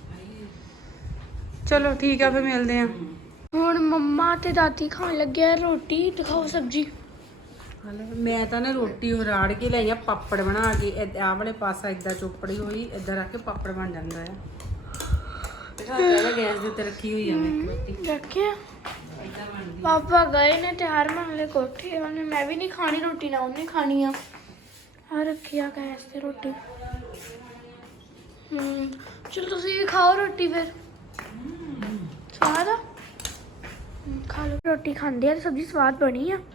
[SPEAKER 1] ਚਲੋ ਠੀਕ ਆ ਫਿਰ ਮਿਲਦੇ ਆ।
[SPEAKER 4] ਹੁਣ ਮੰਮਾ ਤੇ ਦਾਦੀ ਖਾਣ ਲੱਗਿਆ ਰੋਟੀ। ਦਿਖਾਓ ਸਬਜ਼ੀ।
[SPEAKER 1] ਮੈਂ ਤਾਂ ਨਾ ਰੋਟੀ ਉਹ ਰਾੜ ਕੇ ਲਈ ਆ ਪਾਪੜ ਬਣਾ ਕੇ। ਆਹ ਵਾਲੇ ਪਾਸਾ ਇਦਾਂ ਚੋਪੜੀ ਹੋਈ ਇਦਾਂ ਰੱਖ ਕੇ ਪਾਪੜ ਬਣ ਜਾਂਦਾ ਆ। ਪਹਿਲਾਂ ਗੈਸ ਦੇ ਉੱਤੇ ਰੱਖੀ ਹੋਈ ਆ ਮੈਂ ਰੋਟੀ
[SPEAKER 4] ਰੱਖਿਆ।
[SPEAKER 1] ਇਦਾਂ ਬਣਦੀ।
[SPEAKER 4] ਪਾਪਾ ਗਏ ਨੇ ਤਿਆਰ ਕਰਨ ਲਈ ਕੋਠੇ। ਉਹਨੇ ਮੈਂ ਵੀ ਨਹੀਂ ਖਾਣੀ ਰੋਟੀ ਨਾ ਉਹਨੇ ਖਾਣੀ ਆ। ਆ ਰੱਖੀ ਆ ਗੈਸ ਤੇ ਰੋਟੀ। ਚਲੋ ਤੁਸੀਂ ਵੀ ਖਾਓ ਰੋਟੀ ਫਿਰ। ਸਵਾਦ ਆ? ਖਾ ਲਓ। ਰੋਟੀ ਖਾਂਦੇ ਆ ਤੇ ਸਬਜ਼ੀ ਸਵਾਦ ਬਣੀ ਆ।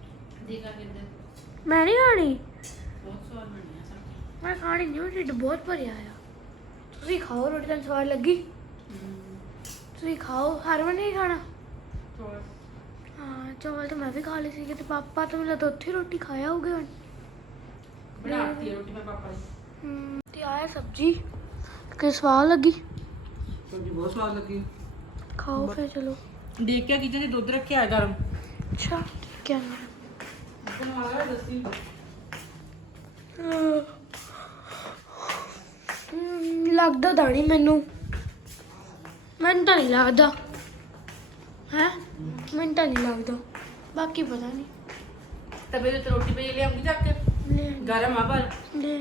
[SPEAKER 4] ਮੈਂ ਨਹੀਂ ਖਾਣੀ। ਮੈਂ ਖਾਣੀ ਨਹੀਂ। ਮੇਰਾ ਢਿੱਡ ਬਹੁਤ ਭਰਿਆ ਆ। ਤੁਸੀਂ ਖਾਓ ਰੋਟੀ। ਤੁਹਾਨੂੰ ਸਵਾਦ ਲੱਗੀ? ਤੁਸੀਂ ਖਾਓ। ਹਰਮਨ ਨਹੀਂ ਖਾਣਾ? ਹਾਂ ਚੌਲ ਤਾਂ ਮੈਂ ਵੀ ਖਾ ਲਏ ਸੀਗੇ ਤੇ ਪਾਪਾ ਤਾਂ ਮੈਨੂੰ ਲੱਗਦਾ ਉੱਥੇ ਰੋਟੀ ਖਾਇਆ ਹੋਊਗਾ ਹੁਣ।
[SPEAKER 1] ਬਣਾਤੀ ਰੋਟੀ ਮੈਂ ਪਾਪਾ ਦੀ।
[SPEAKER 4] ਤੇ ਆਇਆ ਸਬਜ਼ੀ ਕਿ ਸਵਾਦ ਲੱਗੀ?
[SPEAKER 5] ਸਬਜ਼ੀ ਬਹੁਤ ਸਵਾਦ ਲੱਗੀ।
[SPEAKER 4] ਖਾਓ ਫਿਰ ਚਲੋ।
[SPEAKER 1] ਦੇਖ ਕੇ ਕਿਚਨ 'ਚ ਦੁੱਧ ਰੱਖਿਆ ਗਰਮ।
[SPEAKER 4] ਅੱਛਾ ਠੀਕ ਹੈ। ਲੱਗਦਾ ਤਾਂ ਨਹੀਂ ਮੈਨੂੰ ਤਾਂ ਨਹੀਂ ਲੱਗਦਾ ਹੈ। ਮੈਨੂੰ ਤਾਂ ਨਹੀਂ ਲੱਗਦਾ। ਬਾਕੀ ਪਤਾ ਨਹੀਂ।
[SPEAKER 1] ਤਵੇ ਤੇ ਰੋਟੀ ਪਈ ਲਿਆਉਂਗੀ ਚੱਕ ਕੇ। ਗਰਮ ਆ ਪਰ।
[SPEAKER 4] ਲੈ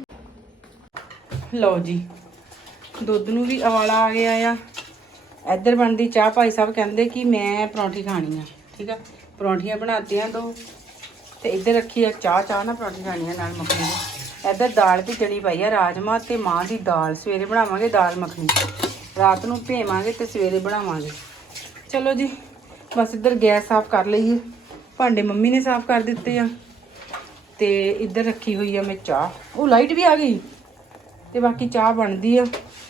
[SPEAKER 1] ਲਓ ਜੀ ਦੁੱਧ ਨੂੰ ਵੀ ਉਬਾਲਾ ਆ ਗਿਆ ਆ। ਇੱਧਰ ਬਣਦੀ ਚਾਹ। ਭਾਈ ਸਾਹਿਬ ਕਹਿੰਦੇ ਕਿ ਮੈਂ ਪਰੌਂਠੀ ਖਾਣੀ ਆ। ਠੀਕ ਆ ਪਰੌਂਠੀਆਂ ਬਣਾਤੀਆਂ 2 ਤੇ ਇੱਧਰ ਰੱਖੀ ਆ ਚਾਹ ਨਾਲ ਪਰੌਂਠੀ ਖਾਣੀ ਆ ਨਾਲ ਮੱਖਣੀ ਦੀ। ਇੱਧਰ ਦਾਲ ਭਿੱਜਣੀ ਪਈ ਆ ਰਾਜਮਾ ਤੇ ਮਾਂ ਦੀ ਦਾਲ। ਸਵੇਰੇ ਬਣਾਵਾਂਗੇ ਦਾਲ ਮੱਖਣੀ। ਰਾਤ ਨੂੰ ਭੇਵਾਂਗੇ ਤੇ ਸਵੇਰੇ ਬਣਾਵਾਂਗੇ। ਚਲੋ ਜੀ ਬਸ ਇੱਧਰ ਗੈਸ ਸਾਫ਼ ਕਰ ਲਈਏ। ਭਾਂਡੇ ਮੰਮੀ ਨੇ ਸਾਫ਼ ਕਰ ਦਿੱਤੇ ਆ ਤੇ ਇੱਧਰ ਰੱਖੀ ਹੋਈ ਆ ਮੈਂ ਚਾਹ। ਉਹ ਲਾਈਟ ਵੀ ਆ ਗਈ ਤੇ ਬਾਕੀ ਚਾਹ ਬਣਦੀ ਆ।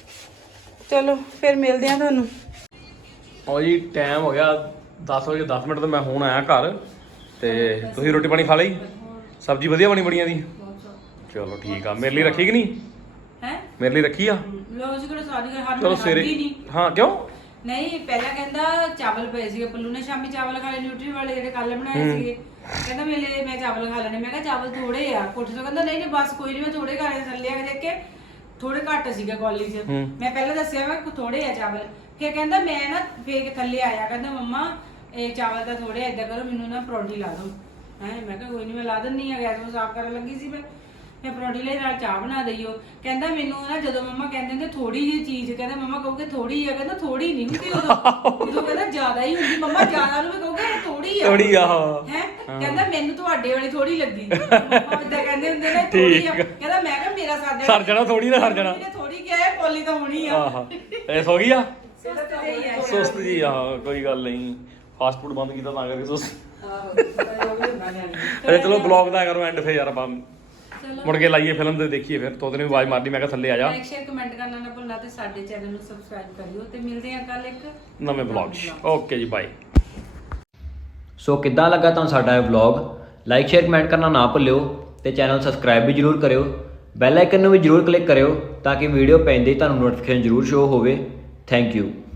[SPEAKER 1] ਚਲੋ ਫਿਰ ਮਿਲਦੇ ਆ ਤੁਹਾਨੂੰ।
[SPEAKER 2] ਉਹ ਜੀ ਟਾਈਮ ਹੋ ਗਿਆ 10 ਵਜੇ 10 ਮਿੰਟ ਤੋਂ ਮੈਂ ਹੁਣ ਆਇਆ ਘਰ ਤੇ ਤੁਸੀਂ ਰੋਟੀ ਪਾਣੀ ਖਾ ਲਈ? ਸਬਜ਼ੀ ਵਧੀਆ ਬਣੀ ਬੜੀਆਂ ਦੀ। ਚਲੋ ਠੀਕ ਆ। ਮੇਰੇ ਲਈ ਰੱਖੀ ਕਿ ਨਹੀਂ?
[SPEAKER 1] ਹੈ
[SPEAKER 2] ਮੇਰੇ ਲਈ ਰੱਖੀ ਆ।
[SPEAKER 1] ਲੋ ਜੀ ਕੋਲ ਸਾਰੀ ਹਰ
[SPEAKER 2] ਚਲੋ ਸਵੇਰੇ ਹਾਂ ਕਿਉਂ
[SPEAKER 1] ਨਹੀਂ ਪਹਿਲਾਂ ਕਹਿੰਦਾ ਚਾਵਲ ਪਏ ਸੀਗੇ। ਪੱਲੂ ਨੇ ਸ਼ਾਮੀ ਚਾਵਲ ਖਾ ਲਏ ਨਿਊਟਰੀ ਵਾਲੇ ਜਿਹੜੇ ਕੱਲ ਬਣਾਏ ਸੀਗੇ। ਕਹਿੰਦਾ ਮੈਂ ਚਾਵਲ ਖਾ ਲੈਣੇ। ਮੈਂ ਕਿਹਾ ਚਾਵਲ ਥੋੜੇ ਆ ਕੋਠੇ ਤੋਂ। ਕਹਿੰਦਾ ਨਹੀਂ ਬਸ ਕੋਈ ਨਹੀਂ ਮੈਂ ਥੋੜੇ ਖਾ ਲਏ। ਥੱਲੇ ਆ ਕੇ ਦੇਖ ਕੇ ਥੋੜੇ ਘੱਟ ਸੀਗਾ ਕਾਲਜ 'ਚ। ਮੈਂ ਪਹਿਲਾਂ ਦੱਸਿਆ ਮੈਂ ਥੋੜੇ ਆ ਚਾਵਲ। ਫਿਰ ਕਹਿੰਦਾ ਮੈਂ ਨਾ ਫੇਰ ਥੱਲੇ ਆਇਆ ਕਹਿੰਦਾ ਮੰਮਾ ਇਹ ਚਾਵਲ ਤਾਂ ਥੋੜੇ ਏਦਾਂ ਕਰੋ ਮੈਨੂੰ ਨਾ ਪਰੌਂਠੀ ਲਾ ਦਿਓ। ਮੈਂ ਕਿਹਾ ਕੋਈ ਨਹੀਂ ਮੈਂ ਲਾ ਦਿੰਦੀ ਆ। ਗੈਸ ਨੂੰ ਸਾਫ਼ ਕਰਨ ਲੱਗੀ ਸੀ ਮੈਂ ਪਰੌਂਠੀ ਲਈ ਨਾਲ ਚਾਹ ਬਣਾ ਦਈਓ। ਕਹਿੰਦਾ ਮੈਨੂੰ ਨਾ ਜਦੋਂ ਮੰਮਾ ਕਹਿੰਦੇ ਨੇ ਥੋੜੀ ਜਿਹੀ ਚੀਜ਼ ਕਹਿੰਦਾ ਮੰਮਾ ਕਹੋਗੇ ਥੋੜੀ ਆ। ਕਹਿੰਦਾ ਥੋੜੀ ਨਹੀਂ ਹੁੰਦੀ ਉਦੋਂ ਕਹਿੰਦਾ ਜ਼ਿਆਦਾ ਹੀ ਹੁੰਦੀ। ਮੰਮਾ ਜ਼ਿਆਦਾ ਨੂੰ ਵੀ ਕਹੋਗੇ ਥੋੜੀ ਆ
[SPEAKER 2] ਥੋੜੀ ਆ
[SPEAKER 1] ਹੈ। ਕਹਿੰਦਾ ਮੈਨੂੰ ਤੁਹਾਡੇ ਵਾਲੀ ਥੋੜੀ ਲੱਗੀ। ਮੰਮਾ ਇਦਾਂ ਕਹਿੰਦੇ ਹੁੰਦੇ ਨੇ ਥੋੜੀ ਆ। ਕਹਿੰਦਾ ਮੈਂ ਕਿਹਾ ਮੇਰਾ
[SPEAKER 2] ਸਰ ਜਾਣਾ ਥੋੜੀ ਨਾ ਸਰ ਜਾਣਾ।
[SPEAKER 1] ਥੋੜੀ ਕਿਹਾ ਪੋਲੀ ਤਾਂ ਹੋਣੀ ਆ।
[SPEAKER 2] ਆਹ ਇਹ ਸੋ ਗਈ ਆ
[SPEAKER 1] ਹੈ
[SPEAKER 2] ਸੁਸਤ ਜੀ। ਕੋਈ ਗੱਲ ਨਹੀਂ ਫਾਸਟ ਫੂਡ ਬੰਦ ਕੀਤਾ ਤਾਂ ਕਰਕੇ ਸੁਸਤ। ਅਰੇ ਚਲੋ ਬਲੌਗ ਦਾ ਕਰੋ ਐਂਡ ਫੇਰ ਯਾਰ ਆਪਾਂ
[SPEAKER 1] ਚਲੋ
[SPEAKER 2] ਮੁੜ ਕੇ ਲਾਈਏ ਫਿਲਮ ਤੇ ਦੇਖੀਏ ਫਿਰ ਤੋਤੇ ਨੇ ਵੀ ਆਵਾਜ਼ ਮਾਰਦੀ ਮੈਂ ਕਿਹਾ ਥੱਲੇ ਆ ਜਾ
[SPEAKER 1] ਲਾਈਕ ਸ਼ੇਅਰ ਕਮੈਂਟ ਕਰਨਾ ਨਾ ਭੁੱਲਣਾ ਤੇ ਸਾਡੇ ਚੈਨਲ ਨੂੰ ਸਬਸਕ੍ਰਾਈਬ ਕਰਿਓ ਤੇ ਮਿਲਦੇ ਆ ਕੱਲ ਇੱਕ
[SPEAKER 2] ਨਵੇਂ ਬਲੌਗ 'ਚ ਓਕੇ ਜੀ ਬਾਏ।
[SPEAKER 6] ਸੋ ਕਿੱਦਾਂ ਲੱਗਾ ਤੁਹਾਨੂੰ ਸਾਡਾ ਇਹ ਵਲੌਗ? ਲਾਈਕ ਸ਼ੇਅਰ ਕਮੈਂਟ ਕਰਨਾ ਨਾ ਭੁੱਲਿਓ ਤੇ ਚੈਨਲ ਸਬਸਕ੍ਰਾਈਬ ਵੀ ਜਰੂਰ ਕਰਿਓ। ਬੈਲ ਆਈਕਨ ਨੂੰ ਵੀ ਜਰੂਰ ਕਲਿੱਕ ਕਰਿਓ ਤਾਂ ਕਿ ਵੀਡੀਓ ਪੈਂਦੇ ਹੀ ਤੁਹਾਨੂੰ ਨੋਟੀਫਿਕੇਸ਼ਨ ਜਰੂਰ ਸ਼ੋ ਹੋਵੇ। Thank you.